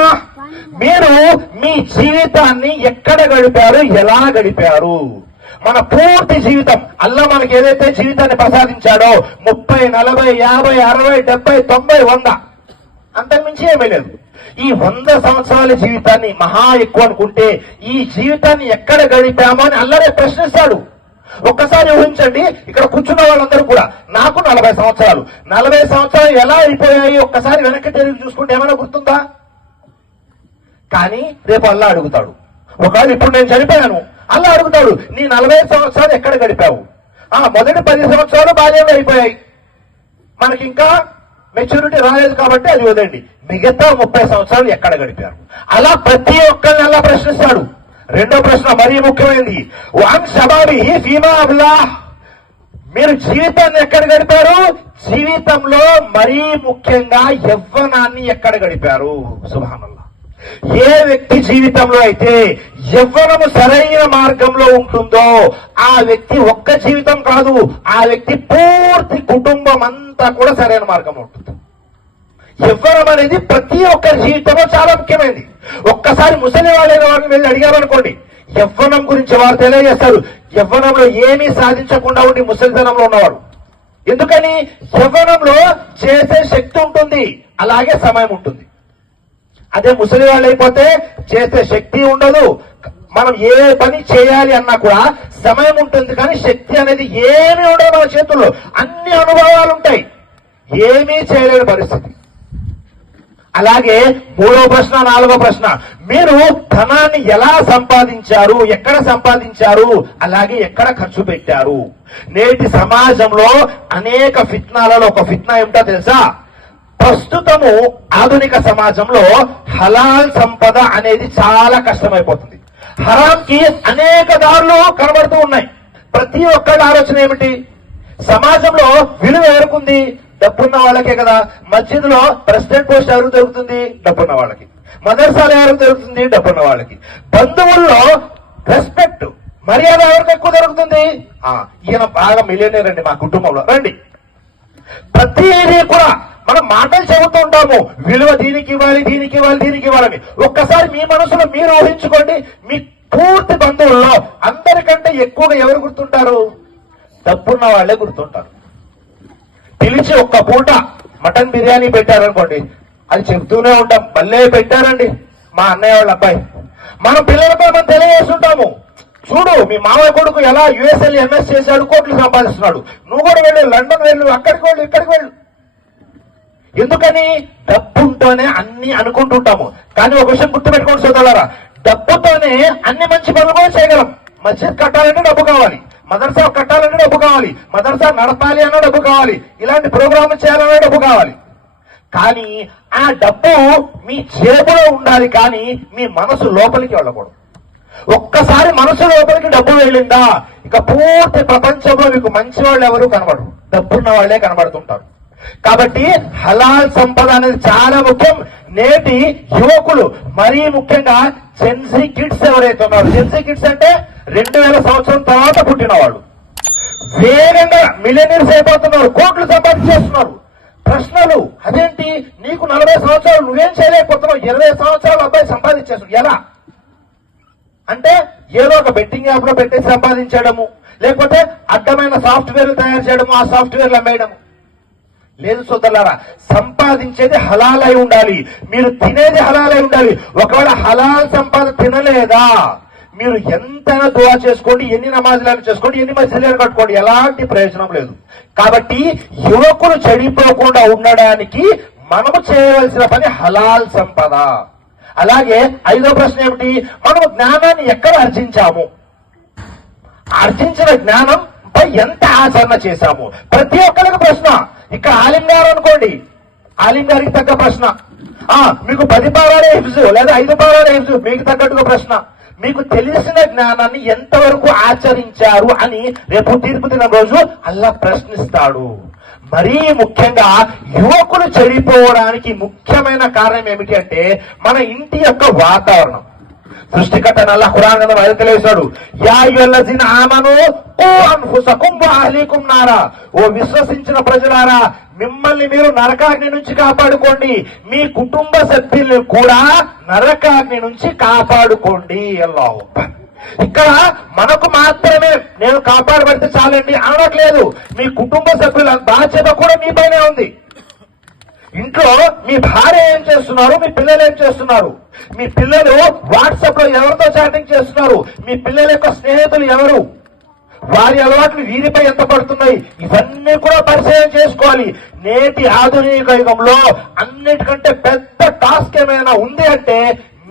మీరు మీ జీవితాన్ని ఎక్కడ గడిపారు, ఎలా గడిపారు? మన పూర్తి జీవితం, అల్లా మనకి ఏదైతే జీవితాన్ని ప్రసాదించాడో 30, 40, 50, 60, 70, 90, 100, అంతకుమించి ఏమీ లేదు. ఈ 100 సంవత్సరాల జీవితాన్ని మహా ఎక్కువ అనుకుంటే ఈ జీవితాన్ని ఎక్కడ గడిపామో అని అల్లరే ప్రశ్నిస్తాడు. ఒక్కసారి ఊహించండి, ఇక్కడ కూర్చున్న వాళ్ళందరూ కూడా నాకు 40 సంవత్సరాలు, 40 సంవత్సరాలు ఎలా అయిపోయాయి ఒక్కసారి వెనక్కి తిరిగి చూసుకుంటే ఏమైనా గుర్తుందా? కానీ రేపు అల్లా అడుగుతాడు. ఒకవేళ ఇప్పుడు నేను చనిపోయాను, అల్లా అడుగుతాడు, నీ 40 సంవత్సరాలు ఎక్కడ గడిపావు? మొదటి 10 సంవత్సరాలు బాల్యంగా అయిపోయాయి, మనకి ఇంకా మెచ్యూరిటీ రాలేదు కాబట్టి అది వదండి, మిగతా 30 సంవత్సరాలు ఎక్కడ గడిపారు? అలా ప్రతి ఒక్కరిని అలా ప్రశ్నిస్తాడు. రెండో ప్రశ్న మరీ ముఖ్యమైనది, వన్ షబాబి ఫీమా అబ్లాహ్. మీరు జీవితాన్ని ఎక్కడ గడిపారు? జీవితంలో మరీ ముఖ్యంగా యవ్వనాన్ని ఎక్కడ గడిపారు? సుబ్హానల్లాహ్. ఏ వ్యక్తి జీవితంలో అయితే యవ్వనము సరైన మార్గంలో ఉంటుందో ఆ వ్యక్తి ఒక్క జీవితం కాదు, ఆ వ్యక్తి పూర్తి కుటుంబం అంతా కూడా సరైన మార్గంలో ఉంటుంది. యవ్వనం అనేది ప్రతి ఒక్కరి జీవితంలో చాలా ముఖ్యమైనది. ఒక్కసారి ముసలి వాళ్ళైన వారిని వెళ్ళి అడిగారనుకోండి, యవ్వనం గురించి వారు తెలియజేస్తారు. యవ్వనంలో ఏమీ సాధించకుండా ఉండి ముసలితనంలో ఉన్నవాడు. ఎందుకని? యవ్వనంలో చేసే శక్తి ఉంటుంది, అలాగే సమయం ఉంటుంది. అదే ముసలి వాళ్ళు అయిపోతే చేసే శక్తి ఉండదు, మనం ఏ పని చేయాలి అన్నా కూడా సమయం ఉంటుంది కానీ శక్తి అనేది ఏమీ ఉండదు మన చేతుల్లో. అన్ని అనుభవాలు ఉంటాయి, ఏమీ చేయలేని పరిస్థితి. అలాగే 3వ ప్రశ్న, 4వ ప్రశ్న, మీరు ధనాన్ని ఎలా సంపాదించారు, ఎక్కడ సంపాదించారు, అలాగే ఎక్కడ ఖర్చు పెట్టారు? నేటి సమాజంలో అనేక ఫిత్నాలలో ఒక ఫిత్నా ఏమిటో తెలుసా? ప్రస్తుతము ఆధునిక సమాజంలో హలాల్ సంపద అనేది చాలా కష్టమైపోతుంది. హరాంకి అనేక దారులు కనబడుతూ ఉన్నాయి. ప్రతి ఒక్కరి ఆలోచన ఏమిటి? సమాజంలో విలువ ఎవరుకుంది? డబ్బున్న వాళ్ళకే కదా. మస్జిద్లో ప్రెసిడెంట్ పోస్ట్ ఎవరికి దొరుకుతుంది? డబ్బున్న వాళ్ళకి. మదర్సాలు ఎవరికి దొరుకుతుంది? డబ్బున్న వాళ్ళకి. బంధువుల్లో రెస్పెక్ట్, మర్యాద ఎవరికి ఎక్కువ దొరుకుతుంది? ఈయన బాగా మిలియనీర్ అండి, మా కుటుంబంలో రండి. ప్రతిదీ కూడా మనం మాటలు చెబుతూ ఉంటాము, విలువ దీనికి ఇవ్వాలి, దీనికి ఇవ్వాలి, దీనికి ఇవ్వాలని. ఒక్కసారి మీ మనసులో మీరు ఊహించుకోండి, మీ పూర్తి బంధువుల్లో అందరికంటే ఎక్కువగా ఎవరు గుర్తుంటారు? డబ్బున్న వాళ్ళే గుర్తుంటారు. పిలిచి ఒక్క పూట మటన్ బిర్యానీ పెట్టారనుకోండి, అది చెప్తూనే ఉంటాం, భలే పెట్టారండి మా అన్నయ్య వాళ్ళ అబ్బాయి. మన పిల్లలతో మనం తెలియజేస్తుంటాము, చూడు మీ మామయ్య కొడుకు ఎలా యుఎస్ఎల్ ఎంఎస్ చేశాడు, కోట్లు సంపాదిస్తున్నాడు, నువ్వు కూడా వెళ్ళు, లండన్ వెళ్ళు, అక్కడికి వెళ్ళు, ఇక్కడికి వెళ్ళు. ఎందుకని? డబ్బుతోనే అన్ని అనుకుంటుంటాము. కానీ ఒక విషయం గుర్తుపెట్టుకోండి సోదరులారా, డబ్బుతోనే అన్ని మంచి పనులు కూడా చేయగలం. మస్జిద్ కట్టాలంటే డబ్బు కావాలి, మదర్సా కట్టాలంటే డబ్బు కావాలి, మదర్సా నడపాలి అన్న డబ్బు కావాలి, ఇలాంటి ప్రోగ్రామ్ చేయాలన్నా డబ్బు కావాలి. కానీ ఆ డబ్బు మీ జేబులో ఉండాలి, కానీ మీ మనసు లోపలికి వెళ్ళకూడదు. ఒక్కసారి మనసు లోపలికి డబ్బు వెళ్ళిందా ఇక పూర్తి ప్రపంచంలో మీకు మంచి వాళ్ళు ఎవరు కనబడరు, డబ్బున్న వాళ్లే కనబడుతుంటారు. కాబట్టి హలాల్ సంపద అనేది చాలా ముఖ్యం. నేటి యువకులు మరీ ముఖ్యంగా జెన్సీ కిడ్స్ ఎవరైతే ఉన్నారు, జెన్సీ కిడ్స్ అంటే 2000 సంవత్సరం తర్వాత పుట్టిన వాళ్ళు వేగంగా మిలియనీర్స్ అయిపోతున్నారు, కోట్లు సంపాదించేస్తున్నారు. ప్రశ్నలు అదేంటి, నీకు 40 సంవత్సరాలు నువ్వేం చేయలేకపోతున్నావు, 20 సంవత్సరాలు అబ్బాయి సంపాదించేస్తున్నాడు ఎలా అంటే, ఏదో ఒక బెట్టింగ్ యాప్ లో పెట్టి సంపాదించడము, లేకపోతే అడ్డమైన సాఫ్ట్వేర్లు తయారు చేయడము, ఆ సాఫ్ట్వేర్లు అమ్మేయడము. లేదు సోదరులారా, సంపాదించేది హలాలై ఉండాలి, మీరు తినేది హలాలై ఉండాలి. ఒకవేళ హలాల్ సంపాదన తినలేదా, మీరు ఎంతైనా దువా చేసుకోండి, ఎన్ని నమాజులను చేసుకోండి, ఎన్ని మసీదులను కట్టుకోండి, ఎలాంటి ప్రయోజనం లేదు. కాబట్టి యువకులు చెడిపోకుండా ఉండడానికి మనము చేయవలసిన పని హలాల్ సంపద. అలాగే 5వ ప్రశ్న ఏమిటి? మనము జ్ఞానాన్ని ఎక్కడ ఆర్జించాము, ఆర్జించిన జ్ఞానం పై ఎంత ఆచరణ చేశాము. ప్రతి ఒక్కరికి ప్రశ్న. ఇక్కడ ఆలిం గారు అనుకోండి, ఆలిం గారికి తగ్గ ప్రశ్న. మీకు 10 పారాల హిఫ్జు లేదా 5 పారాల హిఫ్జు, మీకు తగ్గట్టుగా ప్రశ్న. మీకు తెలిసిన జ్ఞానాన్ని ఎంతవరకు ఆచరించారు అని రేపు తీర్పు దిన రోజు అల్లా ప్రశ్నిస్తాడు. మరీ ముఖ్యంగా యువకులు చెడిపోవడానికి ముఖ్యమైన కారణం ఏమిటి అంటే మన ఇంటి యొక్క వాతావరణం. సృష్టికర్త అల్లాహ్ ఖురాన్ గ్రంథం ఆయన తెలియజేశాడు, యా అయ్యుహల్లజీన ఆమనూ ఖూ అన్ఫుసకుం వ అహ్లీకుం నారా, ఓ విశ్వసించిన ప్రజలారా, మిమ్మల్ని మీరు నరకాగ్ని నుంచి కాపాడుకోండి, మీ కుటుంబ సభ్యుల్ని కూడా నరకాగ్ని నుంచి కాపాడుకోండి. అల్లాహు అక్బర్. ఇక్కడ మనకు మాత్రమే నేను కాపాడబడితే చాలండి అనట్లేదు, మీ కుటుంబ సభ్యుల బాధ్యత కూడా మీపైనే ఉంది. ఇంట్లో మీ భార్య ఏం చేస్తున్నారు, మీ పిల్లలు ఏం చేస్తున్నారు, మీ పిల్లలు వాట్సాప్ లో ఎవరితో చాటింగ్ చేస్తున్నారు, మీ పిల్లల యొక్క స్నేహితులు ఎవరు, వారి అలవాట్లు వీరిపై ఎంత పడుతున్నాయి, ఇవన్నీ కూడా పరిశీలన చేసుకోవాలి. నేటి ఆధునిక యుగంలో అన్నిటికంటే పెద్ద టాస్క్ ఏమైనా ఉంది అంటే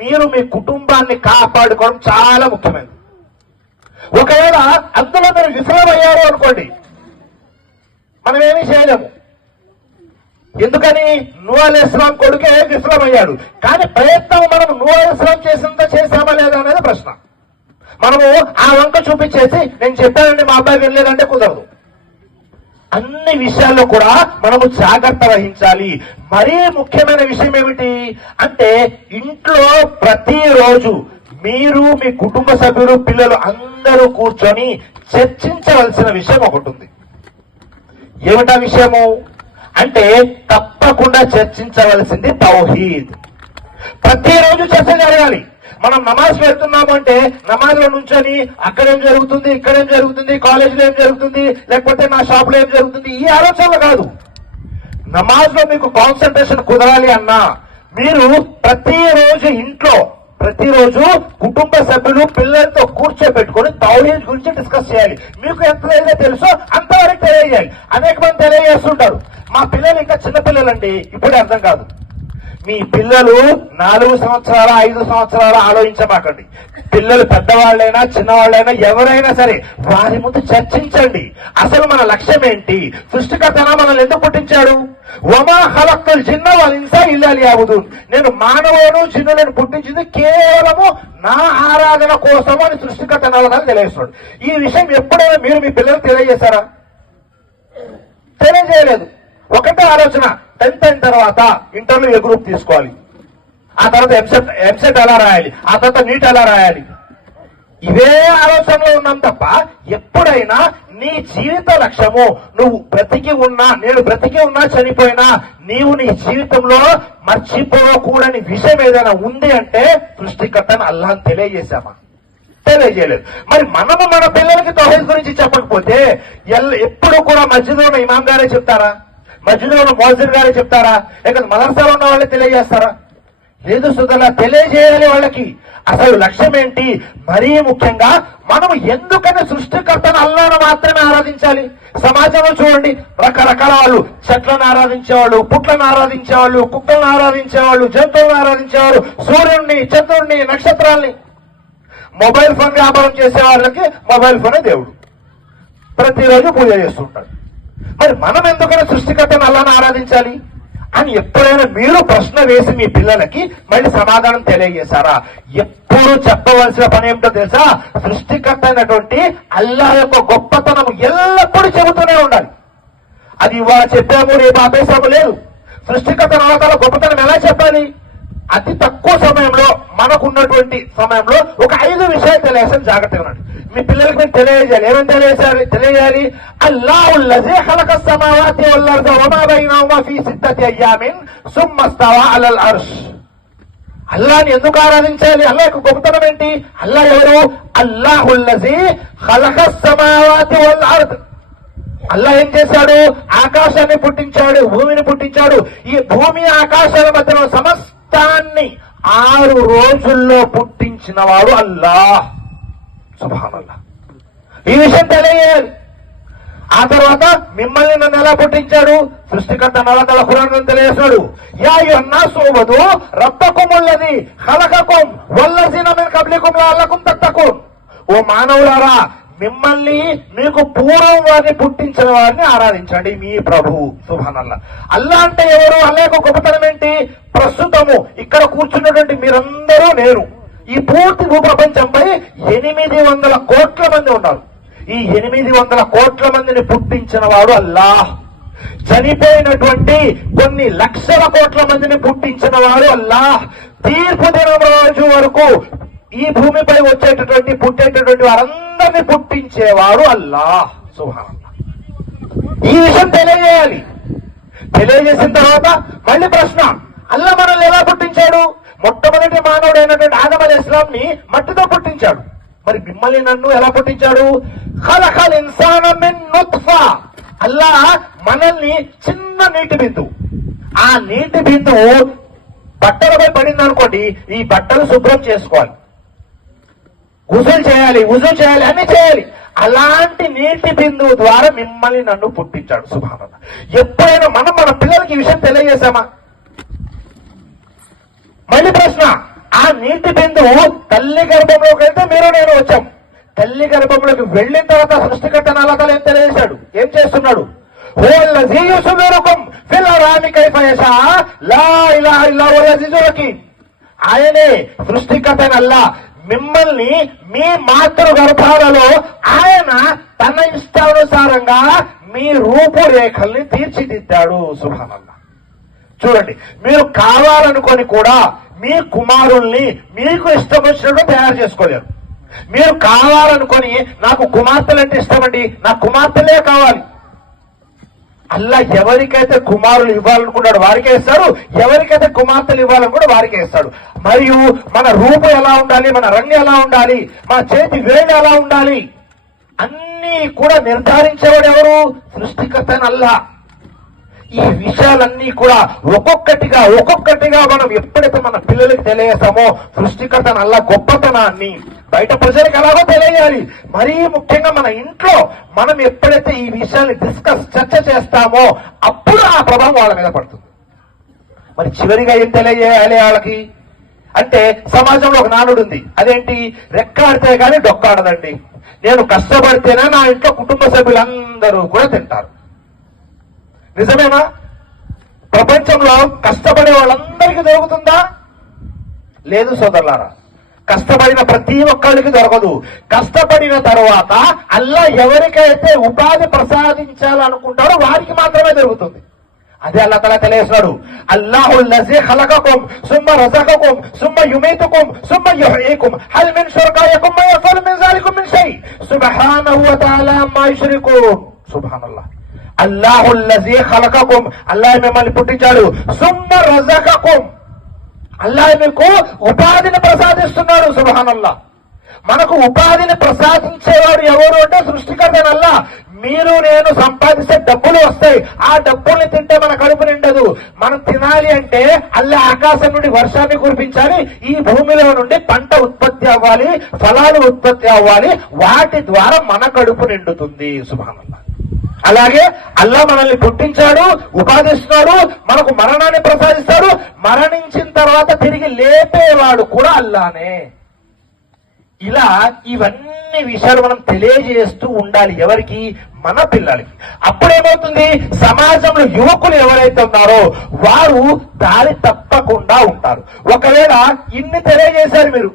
మీరు మీ కుటుంబాన్ని కాపాడుకోవడం చాలా ముఖ్యమైనది. ఒకవేళ అందులో మీరు విఫలమయ్యారు అనుకోండి, మనం ఏమీ చేయలేము. ఎందుకని? నూహ్ అలైహిస్సలాం కొడుకే విఫలమయ్యాడు, కానీ ప్రయత్నం మనం నూహ్ అలైహిస్సలాం చేసినంత చేశామా లేదా అనేది ప్రశ్న. మనము ఆ వంక చూపించేసి నేను చెప్పానండి మా అబ్బాయి వినలేదంటే కుదరదు. అన్ని విషయాల్లో కూడా మనము జాగ్రత్త వహించాలి. మరీ ముఖ్యమైన విషయం ఏమిటి అంటే ఇంట్లో ప్రతిరోజు మీరు మీ కుటుంబ సభ్యులు పిల్లలు అందరూ కూర్చొని చర్చించవలసిన విషయం ఒకటి ఉంది. ఏమిటా విషయము అంటే తప్పకుండా చర్చించవలసింది తౌహీద్. ప్రతిరోజు చర్చ జరగాలి. మనం నమాజ్ పెడుతున్నాము అంటే నమాజ్ లో నుంచొని అక్కడేం జరుగుతుంది, ఇక్కడేం జరుగుతుంది, కాలేజీలో ఏం జరుగుతుంది, లేకపోతే నా షాప్ లో ఏం జరుగుతుంది, ఈ ఆలోచనలు కాదు. నమాజ్ లో మీకు కాన్సన్ట్రేషన్ కుదరాలి అన్నా మీరు ప్రతిరోజు ఇంట్లో ప్రతిరోజు కుటుంబ సభ్యులు పిల్లలతో కూర్చోబెట్టుకొని తౌహీద్ గురించి డిస్కస్ చేయాలి. మీకు ఎంతైతే తెలుసో అంతవరకు తెలియజేయాలి. అనేక మంది తెలియజేస్తుంటారు, మా పిల్లలు ఇంకా చిన్నపిల్లలండి, ఇప్పుడే అర్థం కాదు. మీ పిల్లలు 4 సంవత్సరాల 5 సంవత్సరాల ఆలోచించమాకండి. పిల్లలు పెద్దవాళ్ళైనా చిన్నవాళ్ళైనా ఎవరైనా సరే వారి ముందు చర్చించండి. అసలు మన లక్ష్యం ఏంటి, సృష్టికర్త మనల్ని ఎందుకు పుట్టించాడు? వమా ఖలక్తుల్ జిన్న వల్ ఇన్స ఇల్లా లియఅబుదూన్, నేను మానవులను జిన్నులను పుట్టించింది కేవలము నా ఆరాధన కోసము అని సృష్టికర్త నాకు తెలియజేస్తాడు. ఈ విషయం ఎప్పుడైనా మీరు మీ పిల్లలకు తెలియజేశారా? తెలియజేయలేదు. ఒకటే ఆలోచన, 10th అయిన తర్వాత ఇంటర్లో ఏ గ్రూప్ తీసుకోవాలి, ఆ తర్వాత ఎంసెట్ ఎలా రాయాలి, ఆ తర్వాత నీట్ ఎలా రాయాలి, ఇవే ఆలోచనలో ఉన్నాం తప్ప ఎప్పుడైనా నీ జీవిత లక్ష్యము నువ్వు బ్రతికి ఉన్నా, నేను బ్రతికి ఉన్నా చనిపోయినా నీవు నీ జీవితంలో మర్చిపోకూడని విషయం ఏదైనా ఉంది అంటే సృష్టికర్తను అల్లాహ్ తెలియజేశామా? తెలియజేయలేదు. మరి మనము మన పిల్లలకి తౌహీద్ గురించి చెప్పకపోతే ఎప్పుడు కూడా మస్జిద్లో ఉన్న ఇమాం గారే చెప్తారా, మస్జిద్లో ఉన్న మౌజిన్ గారే చెప్తారా, లేక మదర్సాలో ఉన్న వాళ్ళే తెలియజేస్తారా? లేదు సోదరులా, తెలియజేయాలి వాళ్ళకి. అసలు లక్ష్యం ఏంటి? మరీ ముఖ్యంగా మనం ఎందుకని సృష్టికర్తను అల్లాహ్ను మాత్రమే ఆరాధించాలి? సమాజంలో చూడండి, రకరకాల వాళ్ళు చెట్లను ఆరాధించేవాళ్ళు, పుట్లను ఆరాధించేవాళ్ళు, కుక్కలను ఆరాధించేవాళ్ళు, జంతువులను ఆరాధించేవాళ్ళు, సూర్యుడిని, చంద్రుడిని, నక్షత్రాల్ని. మొబైల్ ఫోన్ వ్యాపారం చేసే వాళ్ళకి మొబైల్ ఫోనే దేవుడు, ప్రతిరోజు పూజ చేస్తుంటాడు. మరి మనం ఎందుకని సృష్టికర్తను అల్లాహ్ను ఆరాధించాలి అని ఎప్పుడైనా మీరు ప్రశ్న వేసి మీ పిల్లలకి మళ్ళీ సమాధానం తెలియజేశారా? ఎప్పుడు చెప్పవలసిన పని ఏమిటో తెలుసా? సృష్టికర్త అయినటువంటి అల్లాహ్ యొక్క గొప్పతనం ఎల్లప్పుడూ చెబుతూనే ఉండాలి. అది ఇవాళ చెప్పాము రేపు ఆపేసాము లేదు. సృష్టికర్త నమ్మకాల గొప్పతనం ఎలా చెప్పాలి? అతి తక్కువ సమయంలో మనకున్నటువంటి సమయంలో ఒక 5 విషయాలు తెలియజేసాను. జాగ్రత్తగా ఉండండి. మీ పిల్లలకి మీరు తెలియజేయాలి. ఏమని తెలియజేయాలి? అల్లాహుల్లజీ ఖలకస్ సమావాతి వల్ అర్ద వమా బైనహుమా ఫీ 6 అయ్యామిన్ సుమ్మ ఇస్తవా అలల్ అర్ష్. అల్లాహ్ని ఎందుకు ఆరాధించాలి? అల్లాహ్ యొక్క గొప్పతనం ఏంటి? అల్లాహ్ ఎవరు? అల్లాహుల్లజీ ఖలకస్ సమావాతి వల్ అర్ద, అల్లా ఏం చేశాడు? ఆకాశాన్ని పుట్టించాడు, భూమిని పుట్టించాడు. ఈ భూమి ఆకాశాల మధ్యలో సమస్తాన్ని 6 రోజుల్లో పుట్టించిన వాడు అల్లాహ్. సుబ్హానల్లాహ్. ఈ విషయం తెలియాలి. ఆ తర్వాత మిమ్మల్ని నన్ను ఎలా పుట్టించాడు? సృష్టికర్త అల్లాహ్ తఆలా ఖురాన్ తెలియజేశాడు. యా అయ్యుహన్నాసు ఉబుదు రబ్బకుముల్లదీ ఖలఖకుం వల్లజీన మిన్ కబ్లికుం లఅల్లకుం తత్తఖూన్. ఓ మానవులారా, మిమ్మల్ని మీకు పూర్వం వారిని పుట్టించిన వారిని ఆరాధించండి, మీ ప్రభువు. సుబ్హానల్లాహ్. అల్లా అంటే ఎవరు? అల్లా యొక్క గొప్పతనం ఏంటి? ప్రస్తుతము ఇక్కడ కూర్చున్నటువంటి మీరందరూ, నేను, ఈ పూర్తి భూప్రపంచంపై 800 కోట్ల మంది ఉన్నారు. ఈ 800 కోట్ల మందిని పుట్టించిన వాడు అల్లాహ్. చనిపోయినటువంటి కొన్ని లక్షల కోట్ల మందిని పుట్టించిన వాడు అల్లాహ్. తీర్పు దినం రోజు వరకు ఈ భూమిపై వచ్చేటటువంటి పుట్టేటటువంటి వారందరినీ పుట్టించేవాడు అల్లాహ్. సుబ్హానల్లాహ్. ఈ విషయం తెలియజేయాలి. తెలియజేసిన తర్వాత మళ్ళీ ప్రశ్న, అల్లా మనల్ని ఎలా పుట్టించాడు? మొట్టమొదటి మానవుడు అయినటువంటి ఆదం అలైహిస్సలాం ని మట్టితో పుట్టించాడు. మరి మిమ్మల్ని నన్ను ఎలా పుట్టించాడు? ఖలఖల్ ఇన్సాన మిన్ నుత్ఫా. అల్లా మనల్ని చిన్న నీటి బిందువు, ఆ నీటి బిందువు బట్టలపై పడింది అనుకోండి, ఈ బట్టలు శుభ్రం చేసుకోవాలి, గుజులు చేయాలి, అన్ని చేయాలి. అలాంటి నీటి బిందువు ద్వారా మిమ్మల్ని నన్ను పుట్టించాడు. సుబ్హానల్లాహ్. ఎప్పుడైనా మనం మన పిల్లలకి ఈ విషయం తెలియజేశామా? మళ్ళీ ప్రశ్న, ఆ నీటి బిందువు తల్లి గర్భంలోకి వెళ్తే మీరు నేను వచ్చాం. తల్లి గర్భంలోకి వెళ్ళిన తర్వాత సృష్టికర్త అల్లాహ్ తఆలా ఏం తెలియజేశాడు? ఏం చేస్తున్నాడు? హువల్లజీ యుస్విరుకుం ఫిల్ అర్హామి కైఫ యశా లా ఇలాహ ఇల్లా హువల్ అజీజుల్ హకీమ్. ఆయనే సృష్టికర్త అల్లాహ్ మిమ్మల్ని మీ మాతృ గర్భాలలో ఆయన తన ఇష్టానుసారంగా మీ రూపురేఖల్ని తీర్చిదిద్దాడు. సుబ్హానల్లాహ్. చూడండి, మీరు కావాలనుకొని కూడా మీ కుమారుల్ని మీకు ఇష్టం వచ్చినట్టు తయారు చేసుకోలేరు. మీరు కావాలనుకొని నాకు కుమార్తెలంటే ఇష్టమండి, నాకు కుమార్తెలే కావాలి. అల్లా ఎవరికైతే కుమారులు ఇవ్వాలనుకున్నాడు వారికే ఇస్తాడు, ఎవరికైతే కుమార్తెలు ఇవ్వాలనుకున్నాడు వారికే ఇస్తాడు. మరియు మన రూపు ఎలా ఉండాలి, మన రంగు ఎలా ఉండాలి, మన చేతి వేలు ఎలా ఉండాలి, అన్నీ కూడా నిర్ధారించేవాడు ఎవరు? సృష్టికర్త అల్లాహ్. ఈ విషయాలన్నీ కూడా ఒక్కొక్కటిగా మనం ఎప్పుడైతే మన పిల్లలకి తెలియజేస్తామో సృష్టికర్త అల్లాహ్ గొప్పతనాన్ని బయట ప్రజలకు ఎలాగో తెలియాలి. మరీ ముఖ్యంగా మన ఇంట్లో మనం ఎప్పుడైతే ఈ విషయాన్ని చర్చ చేస్తామో అప్పుడు ఆ ప్రభావం వాళ్ళ మీద పడుతుంది. మరి చివరిగా ఏం తెలియజేయాలి వాళ్ళకి అంటే, సమాజంలో ఒక నానుడు ఉంది. అదేంటి? రెక్కాడితే గానీ డొక్కాడదండి. నేను కష్టపడితేనే నా ఇంట్లో కుటుంబ సభ్యులందరూ కూడా తింటారు. నిజమేనా? ప్రపంచంలో కష్టపడే వాళ్ళందరికీ దొరుకుతుందా? లేదు సోదరులారా. కష్టపడిన ప్రతి ఒక్కరికి దొరకదు. కష్టపడిన తర్వాత అల్లా ఎవరికైతే ఉపాధి ప్రసాదించాలనుకుంటారో వారికి మాత్రమే దొరుకుతుంది. అదే అల్లాహ్ తఆలా తెలియజేస్తున్నాడు. అల్లాహుల్లజీ ఖలఖకుం సుమ్మ రజఖకుం సుమ్మ యుమీతుకుం సుమ్మ యుహ్యీకుం హల్ మిన్ షురకాయికుం మన్ యఫ్అలు మిన్ జాలికుం మిన్ షై సుబ్హానహు వ తఆలా అమ్మా యుష్రికూన్. సుబ్హానల్లాహ్. అల్లాహుల్లజీ ఖలఖకుం, అల్లాహ్ మిమ్మల్ని పుట్టించాడు. సుమ్మ రజఖకుం, అల్లాహ్ మీకు ఉపాధిని ప్రసాదిస్తున్నాడు. సుబ్హానల్లాహ్. మనకు ఉపాధిని ప్రసాదించేవాడు ఎవరు అంటే సృష్టికర్త అల్లాహ్. మీరు నేను సంపాదిస్తే డబ్బులు వస్తాయి, ఆ డబ్బుల్ని తింటే మన కడుపు నిండదు. మనం తినాలి అంటే అల్లాహ్ ఆకాశం నుండి వర్షాన్ని కురిపించాలి, ఈ భూమిలో నుండి పంట ఉత్పత్తి అవ్వాలి, ఫలాలు ఉత్పత్తి అవ్వాలి, వాటి ద్వారా మన కడుపు నిండుతుంది. సుబ్హానల్లాహ్. అలాగే అల్లాహ్ మనల్ని పుట్టించాడు, ఉపాధిస్తున్నాడు, మనకు మరణాన్ని ప్రసాదిస్తాడు, మరణించిన తర్వాత తిరిగి లేపేవాడు కూడా అల్లానే. ఇలా ఇవన్నీ విషయాలు మనం తెలియజేస్తూ ఉండాలి. ఎవరికి? మన పిల్లలకి. అప్పుడేమవుతుంది? సమాజంలో యువకులు ఎవరైతే ఉన్నారో వారు దారి తప్పకుండా ఉంటారు. ఒకవేళ ఇన్ని తెలియజేశారు,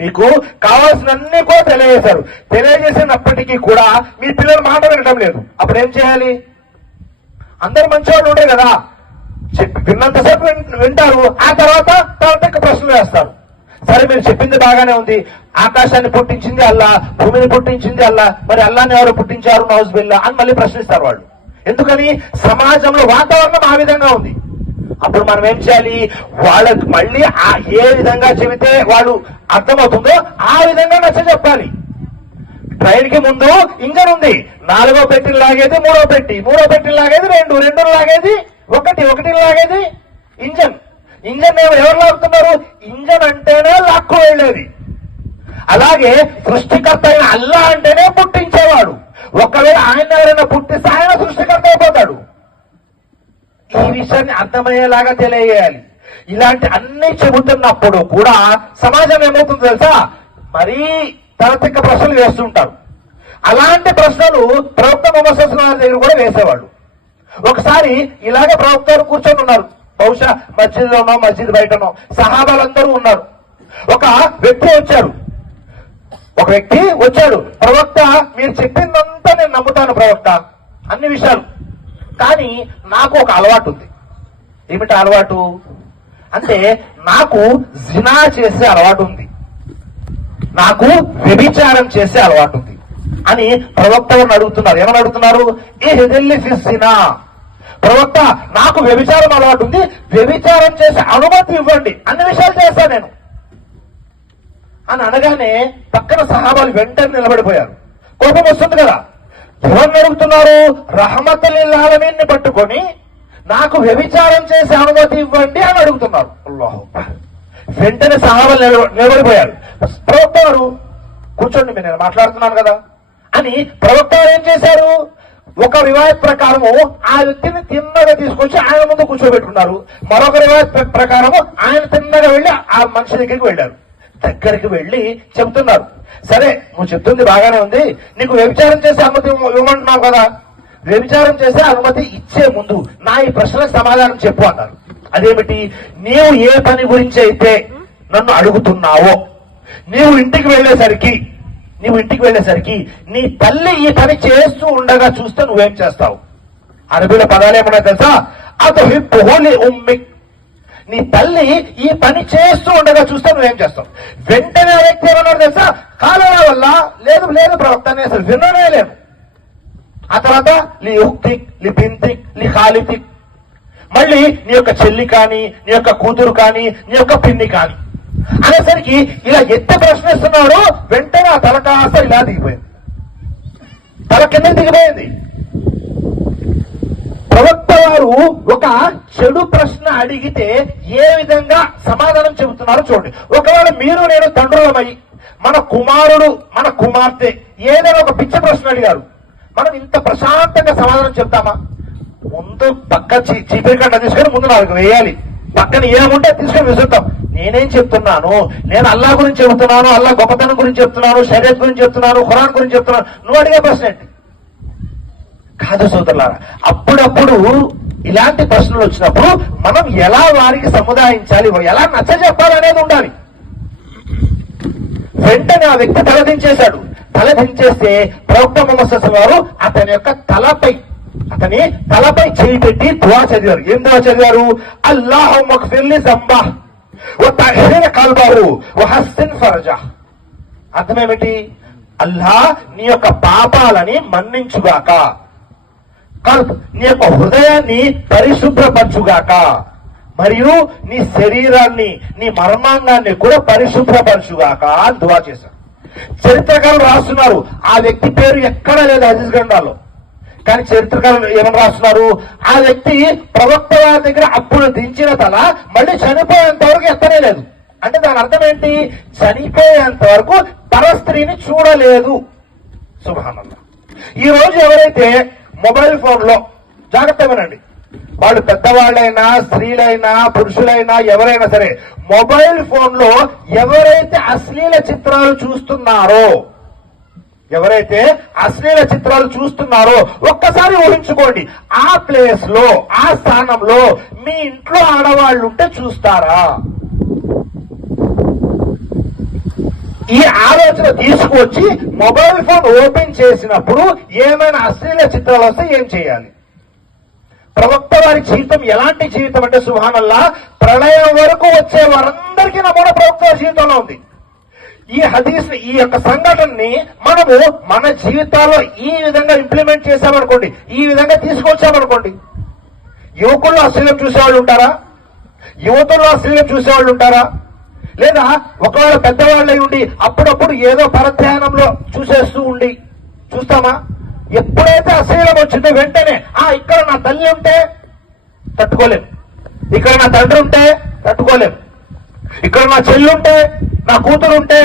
మీకు కావాల్సినన్ని కూడా తెలియజేశారు, తెలియజేసినప్పటికీ కూడా మీ పిల్లలు మాట వినడం లేదు. అప్పుడు ఏం చేయాలి? అందరు మంచివాళ్ళు ఉండే కదా, విన్నంతసేపు వింటారు, ఆ తర్వాత ప్రశ్నలు వేస్తారు. సరే, మీరు చెప్పింది బాగానే ఉంది, ఆకాశాన్ని పుట్టించింది అల్లా, భూమిని పుట్టించింది అల్లా, మరి అల్లాని ఎవరు పుట్టించారు నౌజుబిల్లా అని మళ్ళీ ప్రశ్నిస్తారు వాళ్ళు. ఎందుకని? సమాజంలో వాతావరణం ఆ విధంగా ఉంది. అప్పుడు మనం ఏం చేయాలి? వాళ్ళకి మళ్ళీ ఏ విధంగా చెబితే వాళ్ళు అర్థమవుతుందో ఆ విధంగా నచ్చ చెప్పాలి. ట్రైన్ కి ముందు ఇంజన్ ఉంది, 4వ పెట్టిని లాగేది 3వ పెట్టి, 3వ పెట్టిని లాగేది 2, 2 లాగేది 1, 1 లాగేది ఇంజన్. ఇంజన్ ఎవరు లాగుతున్నారు? ఇంజన్ అంటేనే లాక్కు వెళ్ళేది. అలాగే సృష్టికర్త అయిన అల్లా అంటేనే పుట్టించేవాడు. ఒకవేళ ఆయన ఎవరైనా పుట్టిస్తే ఆయన సృష్టికర్త అయిపోతాడు. ఈ విషయాన్ని అర్థమయ్యేలాగా తెలియజేయాలి. ఇలాంటి అన్ని చెబుతున్నప్పుడు కూడా సమాజం ఏమవుతుందో తెలుసా, మరీ తలతిక్క ప్రశ్నలు వేస్తుంటారు. అలాంటి ప్రశ్నలు ప్రవక్త ముహమ్మద్ సల్లల్లాహు అలైహి వసల్లం దగ్గర కూడా వేసేవాడు. ఒకసారి ఇలాగే ప్రవక్తలు కూర్చొని ఉన్నారు, బహుశా మస్జిద్లోనో మస్జిద్ బయటనో, సహాబాలందరూ ఉన్నారు. ఒక వ్యక్తి వచ్చాడు, ప్రవక్త మీరు చెప్పిందంతా నేను నమ్ముతాను ప్రవక్త, అన్ని విషయాలు, కానీ నాకు ఒక అలవాటు ఉంది. ఏమిటి అలవాటు అంటే, నాకు జినా చేసే అలవాటు ఉంది, నాకు వ్యభిచారం చేసే అలవాటు ఉంది అని ప్రవక్తను అడుగుతున్నారు. ఏమని అడుగుతున్నారు? ఇహ్దిల్లి ఫి జినా, ప్రవక్త నాకు వ్యభిచారం అలవాటు ఉంది, వ్యభిచారం చేసే అనుమతి ఇవ్వండి, అన్ని విషయాలు చేశాను నేను అని అనగానే పక్కన సహాబాలు వెంటనే నిలబడిపోయారు. కోపం వస్తుంది కదా. ఎవరిని అడుగుతున్నారు? రహమతుల్ లిల్ ఆలమీన్ పట్టుకొని నాకు వ్యభిచారం చేసే అనుమతి ఇవ్వండి అని అడుగుతున్నారు. అల్లాహు అక్బర్. వెంటనే సహాబాలు నిలబడిపోయారు. ప్రవక్త గారు కూర్చోండి, నేను మాట్లాడుతున్నాను కదా అని ప్రవక్త గారు ఏం చేశారు? ఒక రివాయత్ ప్రకారము ఆ వ్యక్తిని తిన్నగా తీసుకొచ్చి ఆయన ముందు కూర్చోబెట్టుకున్నారు. మరొక రివాయత్ ప్రకారము ఆయన తిన్నగా వెళ్ళి ఆ మనిషి దగ్గరికి వెళ్ళి చెబుతున్నారు, సరే నువ్వు చెప్తుంది బాగానే ఉంది, నీకు వ్యభిచారం చేసే అనుమతి ఇవ్వమంటున్నావు కదా, వ్యభిచారం చేసే అనుమతి ఇచ్చే ముందు నా ఈ ప్రశ్నలకు సమాధానం చెప్పు అన్నారు. అదేమిటి? నీవు ఏ పని గురించి అయితే నన్ను అడుగుతున్నావో, నీవు ఇంటికి వెళ్ళేసరికి నీ తల్లి ఈ పని చేస్తూ ఉండగా చూస్తే నువ్వేం చేస్తావు? అరబీలో పదాలు ఏమన్నా తెలుసా? అతుహిబ్బుహు లి ఉమ్మిక్, నీ తల్లి ఈ పని చేస్తూ ఉండగా చూస్తే నువ్వేం చేస్తావు? వెంటనే వ్యక్తి ఏమన్నాడు తెలుసా? కాలన వల్ల లేదు లేదు ప్రవక్త, నేను అసలు విననే లేను. ఆ తర్వాత లి ఉక్తిక్ లి బింతిక్ లి ఖాలితిక్, మళ్ళీ నీ యొక్క చెల్లి కానీ, నీ యొక్క కూతురు కానీ, నీ యొక్క పిన్ని కానీ అనేసరికి ఇలా ఎత్తి ప్రశ్నిస్తున్నాడు. వెంటనే ఆ తల కాస్త ఇలా దిగిపోయింది, తల కింద దిగిపోయింది. ప్రవక్త వారు ఒక చెడు ప్రశ్న అడిగితే ఏ విధంగా సమాధానం చెబుతున్నారో చూడండి. ఒకవేళ మీరు నేను తండ్రులమై మన కుమారుడు మన కుమార్తె ఏదైనా ఒక పిచ్చ ప్రశ్న అడిగారు, మనం ఇంత ప్రశాంతంగా సమాధానం చెప్తామా? ముందు పక్క చీపిరి కట్ట తీసుకొని ముందు నాకు వేయాలి, పక్కన ఏముంటే తీసుకొని విసురుతాం. నేనేం చెప్తున్నాను? నేను అల్లా గురించి చెబుతున్నాను, అల్లా గొప్పతనం గురించి చెప్తున్నాను, షరియత్ గురించి చెప్తున్నాను, ఖురాన్ గురించి చెప్తున్నాను. నువ్వు అడిగే ప్రశ్న ఏంటి? కాదు సోదరులారా, అప్పుడప్పుడు ఇలాంటి ప్రశ్నలు వచ్చినప్పుడు మనం ఎలా వారికి సముదాయించాలి, ఎలా నచ్చ చెప్పాలి అనేది ఉండాలి. వెంటనే ఆ వ్యక్తి తలదించేశాడు. తలదించేస్తే ప్రవక్త ముహమ్మద్ సల్లల్లాహు అలైహి వసల్లం అతని తలపై చేయి పెట్టి దువా చదివారు. ఏం దువా చదివారు? అల్లాహుమ్మ గ్ఫిర్ లి జంబహ్ వ తహిర్ కల్బహు వ హస్సిన్ ఫర్జహ్. అర్థం ఏమిటి? అల్లా నీ యొక్క పాపాలని మన్నించుగాక, నీ యొక్క హృదయాన్ని పరిశుభ్రపరచుగాక, మరియు నీ శరీరాన్ని నీ మర్మాంగాన్ని కూడా పరిశుభ్రపరచుగాక అని దువా చేశారు. చరిత్రకారులు రాస్తున్నారు, ఆ వ్యక్తి పేరు ఎక్కడా లేదు హదీస్ గ్రంథాల్లో, కానీ చరిత్రకారులు ఏమని రాస్తున్నారు? ఆ వ్యక్తి ప్రవక్త వారి దగ్గర అప్పుడు దించిన తల మళ్ళీ చనిపోయేంత వరకు ఎత్తనే లేదు. అంటే దాని అర్థం ఏంటి? చనిపోయేంత వరకు పరస్త్రీని చూడలేదు. సుబ్హానల్లాహ్. ఈ రోజు ఎవరైతే మొబైల్ ఫోన్ లో, జాగ్రత్త వినండి, వాళ్ళు పెద్దవాళ్ళైనా స్త్రీలైనా పురుషులైనా ఎవరైనా సరే, మొబైల్ ఫోన్ లో ఎవరైతే అశ్లీల చిత్రాలు చూస్తున్నారో ఒక్కసారి ఊహించుకోండి, ఆ ప్లేస్ లో ఆ స్థానంలో మీ ఇంట్లో ఆడవాళ్ళు ఉంటే చూస్తారా? ఈ ఆలోచన తీసుకువచ్చి మొబైల్ ఫోన్ ఓపెన్ చేసినప్పుడు ఏమైనా అశ్లీల చిత్రాలు వస్తే ఏం చేయాలి? ప్రవక్త వారి జీవితం ఎలాంటి జీవితం అంటే సుబ్హానల్లాహ్, ప్రళయం వరకు వచ్చే వారందరికీ నమూనా ప్రవక్త వారి జీవితంలో ఉంది. ఈ హదీస్, ఈ యొక్క సంఘటనని మనము మన జీవితాల్లో ఈ విధంగా ఇంప్లిమెంట్ చేశామనుకోండి, ఈ విధంగా తీసుకొచ్చామనుకోండి, యువకుల్లో అశ్లీలం చూసేవాళ్ళు ఉంటారా? యువతుల్లో అశ్లీలం చూసేవాళ్ళు ఉంటారా? లేదా ఒకవేళ పెద్దవాళ్ళై ఉండి అప్పుడప్పుడు ఏదో పరధ్యానంలో చూసేస్తూ ఉండి చూస్తామా? ఎప్పుడైతే అశ్లీలం వచ్చిందో వెంటనే ఇక్కడ నా తల్లి ఉంటే తట్టుకోలేం, ఇక్కడ నా తండ్రి ఉంటే తట్టుకోలేం, ఇక్కడ నా చెల్లి ఉంటే, నా కూతురు ఉంటే,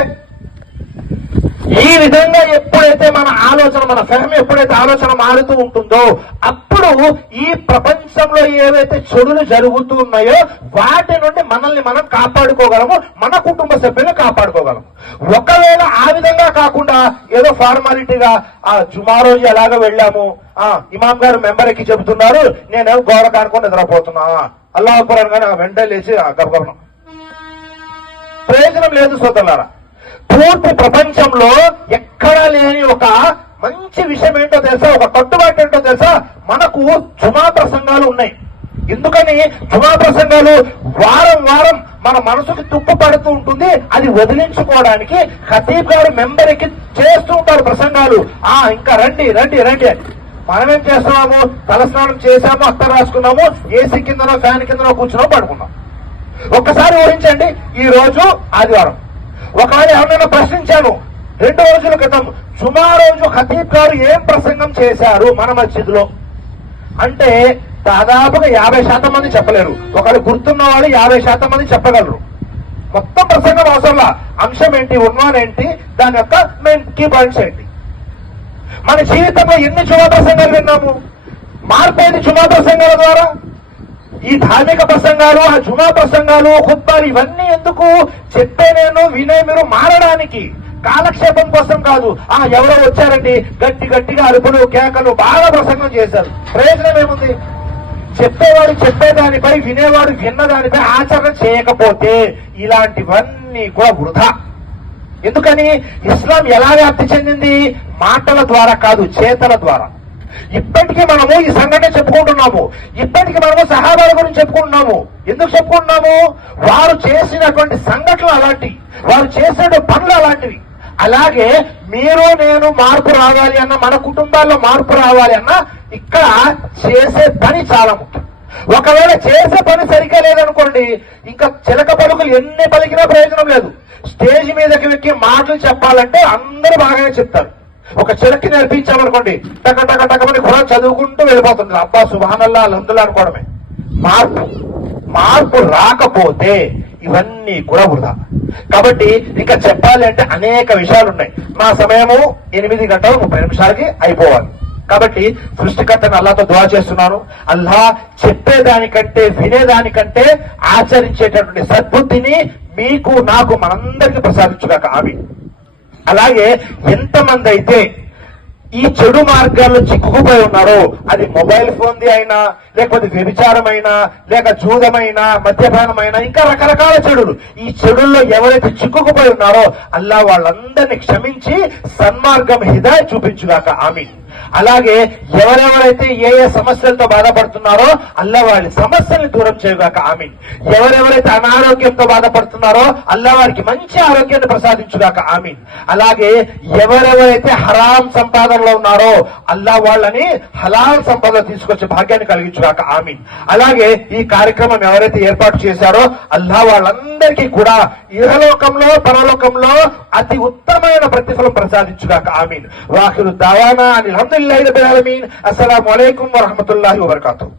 ఈ విధంగా ఎప్పుడైతే మన ఆలోచన, మన ఫెహం ఎప్పుడైతే ఆలోచన మారుతూ ఉంటుందో అప్పుడు ఈ ప్రపంచంలో ఏవైతే చెడులు జరుగుతూ ఉన్నాయో వాటి నుండి మనల్ని మనం కాపాడుకోగలము, మన కుటుంబ సభ్యులను కాపాడుకోగలము. ఒకవేళ ఆ విధంగా కాకుండా ఏదో ఫార్మాలిటీగా జుమా రోజు ఎలాగో వెళ్ళాము, ఇమాం గారు మెంబర్ ఎక్కి చెబుతున్నారు, నేనేమో గోడ కానుకొని నిద్రపోతున్నా, అల్లాహ్ అక్బర్ అనగానే వెంటనే లేచి గబగబనం. ప్రయోజనం లేదు సోదరులారా. పూర్తి ప్రపంచంలో ఎక్కడా లేని ఒక మంచి విషయం ఏంటో తెలుసా, ఒక కట్టుబాటు ఏంటో తెలుసా, మనకు జుమా ప్రసంగాలు ఉన్నాయి. ఎందుకని జుమా ప్రసంగాలు వారం వారం మన మనసుకి తుప్పు పడుతూ ఉంటుంది, అది వదిలించుకోవడానికి ఖతీబ్ గారు మెంబర్ ఎక్కి చేస్తూ ఉంటారు ప్రసంగాలు. ఇంకా రండి రండి రండి అని. మనమేం చేస్తున్నాము, తలస్నానం చేశాము, అత్తర్ రాసుకున్నాము, ఏసీ కిందనో ఫ్యాన్ కిందనో కూర్చున్నాము, పడుకున్నాం. ఒక్కసారి ఊహించండి, ఈ రోజు ఆదివారం. ఒకవేళ ఎవరైనా ప్రశ్నించాను 2 రోజుల క్రితం, జుమా రోజు ఖతీబ్ గారు ఏం ప్రసంగం చేశారు మన మస్జిద్ లో అంటే దాదాపుగా 50% మంది చెప్పలేరు. ఒకరు గుర్తున్న వాళ్ళు 50% మంది చెప్పగలరు. మొత్తం ప్రసంగం అవసరంలా, అంశం ఏంటి, ఉన్వాన్ ఏంటి, దాని యొక్క మెయిన్ కీ పాయింట్స్ ఏంటి. మన జీవితంలో ఎన్ని జుమా ప్రసంగాలు విన్నాము, మార్పేది జుమా ప్రసంగాల ద్వారా. ఈ ధార్మిక ప్రసంగాలు, ఆ జుమా ప్రసంగాలు, ఖుత్బాలు ఇవన్నీ ఎందుకు చెప్పే నేను వినే మీరు మారడానికి, కాలక్షేపం కోసం కాదు. ఎవరో వచ్చారండి, గట్టి గట్టిగా అరుపులు కేకలు బాగా ప్రసంగం చేశారు, ప్రయోజనం ఏముంది? చెప్పేవాడు చెప్పేదానిపై, వినేవాడు విన్నదానిపై ఆచరణ చేయకపోతే ఇలాంటివన్నీ కూడా వృధా. ఎందుకని ఇస్లాం ఎలా వ్యాప్తి చెందింది? మాటల ద్వారా కాదు, చేతల ద్వారా. ఇప్పటికీ మనము ఈ సంఘటన చెప్పుకుంటున్నాము, ఇప్పటికీ మనము సహాబాల గురించి చెప్పుకుంటున్నాము. ఎందుకు చెప్పుకుంటున్నాము? వారు చేసినటువంటి సంఘటనలు అలాంటివి, వారు చేసిన పనులు అలాంటివి. అలాగే మీరు నేను మార్పు రావాలి అన్న, మన కుటుంబాల్లో మార్పు రావాలి అన్న, ఇక్కడ చేసే పని చాలా ముఖ్యం. ఒకవేళ చేసే పని సరిగ్గా లేదనుకోండి, ఇంకా చిలక పలుకులు ఎన్ని పలికినా ప్రయోజనం లేదు. స్టేజ్ మీదకి ఎక్కి మాటలు చెప్పాలంటే అందరూ బాగానే చెప్తారు. ఒక చిలక్కి నేర్పించామనుకోండి, టక టక టకమని ఖురాన్ చదువుకుంటూ వెళ్ళిపోతుంది, అబ్బా సుబ్హానల్లాహ్ అల్హమ్దులిల్లాహ్ అనుకోవడమే. మార్పు రాకపోతే ఇవన్నీ కూడా వృధా. కాబట్టి ఇంకా చెప్పాలి అంటే అనేక విషయాలు ఉన్నాయి. మా సమయము 8:30 అయిపోవాలి. కాబట్టి సృష్టికర్తను అల్లాహ్తో దుఆ చేస్తున్నాను, అల్లాహ్ చెప్పేదానికంటే వినేదానికంటే ఆచరించేటటువంటి సద్బుద్ధిని మీకు నాకు మనందరికీ ప్రసాదించుగాక, ఆమీన్. అలాగే ఎంతమంది అయితే ఈ చెడు మార్గాల్లో చిక్కుకుపోయి ఉన్నారో, అది మొబైల్ ఫోన్ది అయినా, లేకపోతే వ్యభిచారమైనా, లేక జూదమైనా, మద్యపానమైనా, ఇంకా రకరకాల చెడులు, ఈ చెడుల్లో ఎవరైతే చిక్కుకుపోయి ఉన్నారో అల్లాహ్ వాళ్ళందరినీ క్షమించి సన్మార్గం హిదాయత్ చూపించుగాక, ఆమీన్. అలాగే ఎవరెవరైతే ఏ ఏ సమస్యలతో బాధపడుతున్నారో అల్లాహ్ వాళ్ళ సమస్యల్ని దూరం చేయగాక, ఆమీన్. ఎవరెవరైతే అనారోగ్యంతో బాధపడుతున్నారో అల్లాహ్ వారికి మంచి ఆరోగ్యాన్ని ప్రసాదించుగాక, ఆమీన్. అలాగే ఎవరెవరైతే హరాం సంపాదనలో ఉన్నారో అల్లాహ్ వాళ్ళని హలాల్ సంపద తీసుకొచ్చే భాగ్యాన్ని కలిగించుగాక, ఆమీన్. అలాగే ఈ కార్యక్రమం ఎవరైతే ఏర్పాటు చేశారో అల్లాహ్ వాళ్ళందరికీ కూడా ఇహలోకంలో పరలోకంలో అతి ఉత్తమమైన ప్రతిఫలం ప్రసాదించుగాక, ఆమీన్. వాఖిరు దావానా అల్హమ్దులిల్లాహి రబ్బిల్ ఆలమీన్. అస్సలాము అలైకుం వరహ్మతుల్లాహి వబరకాతుహు.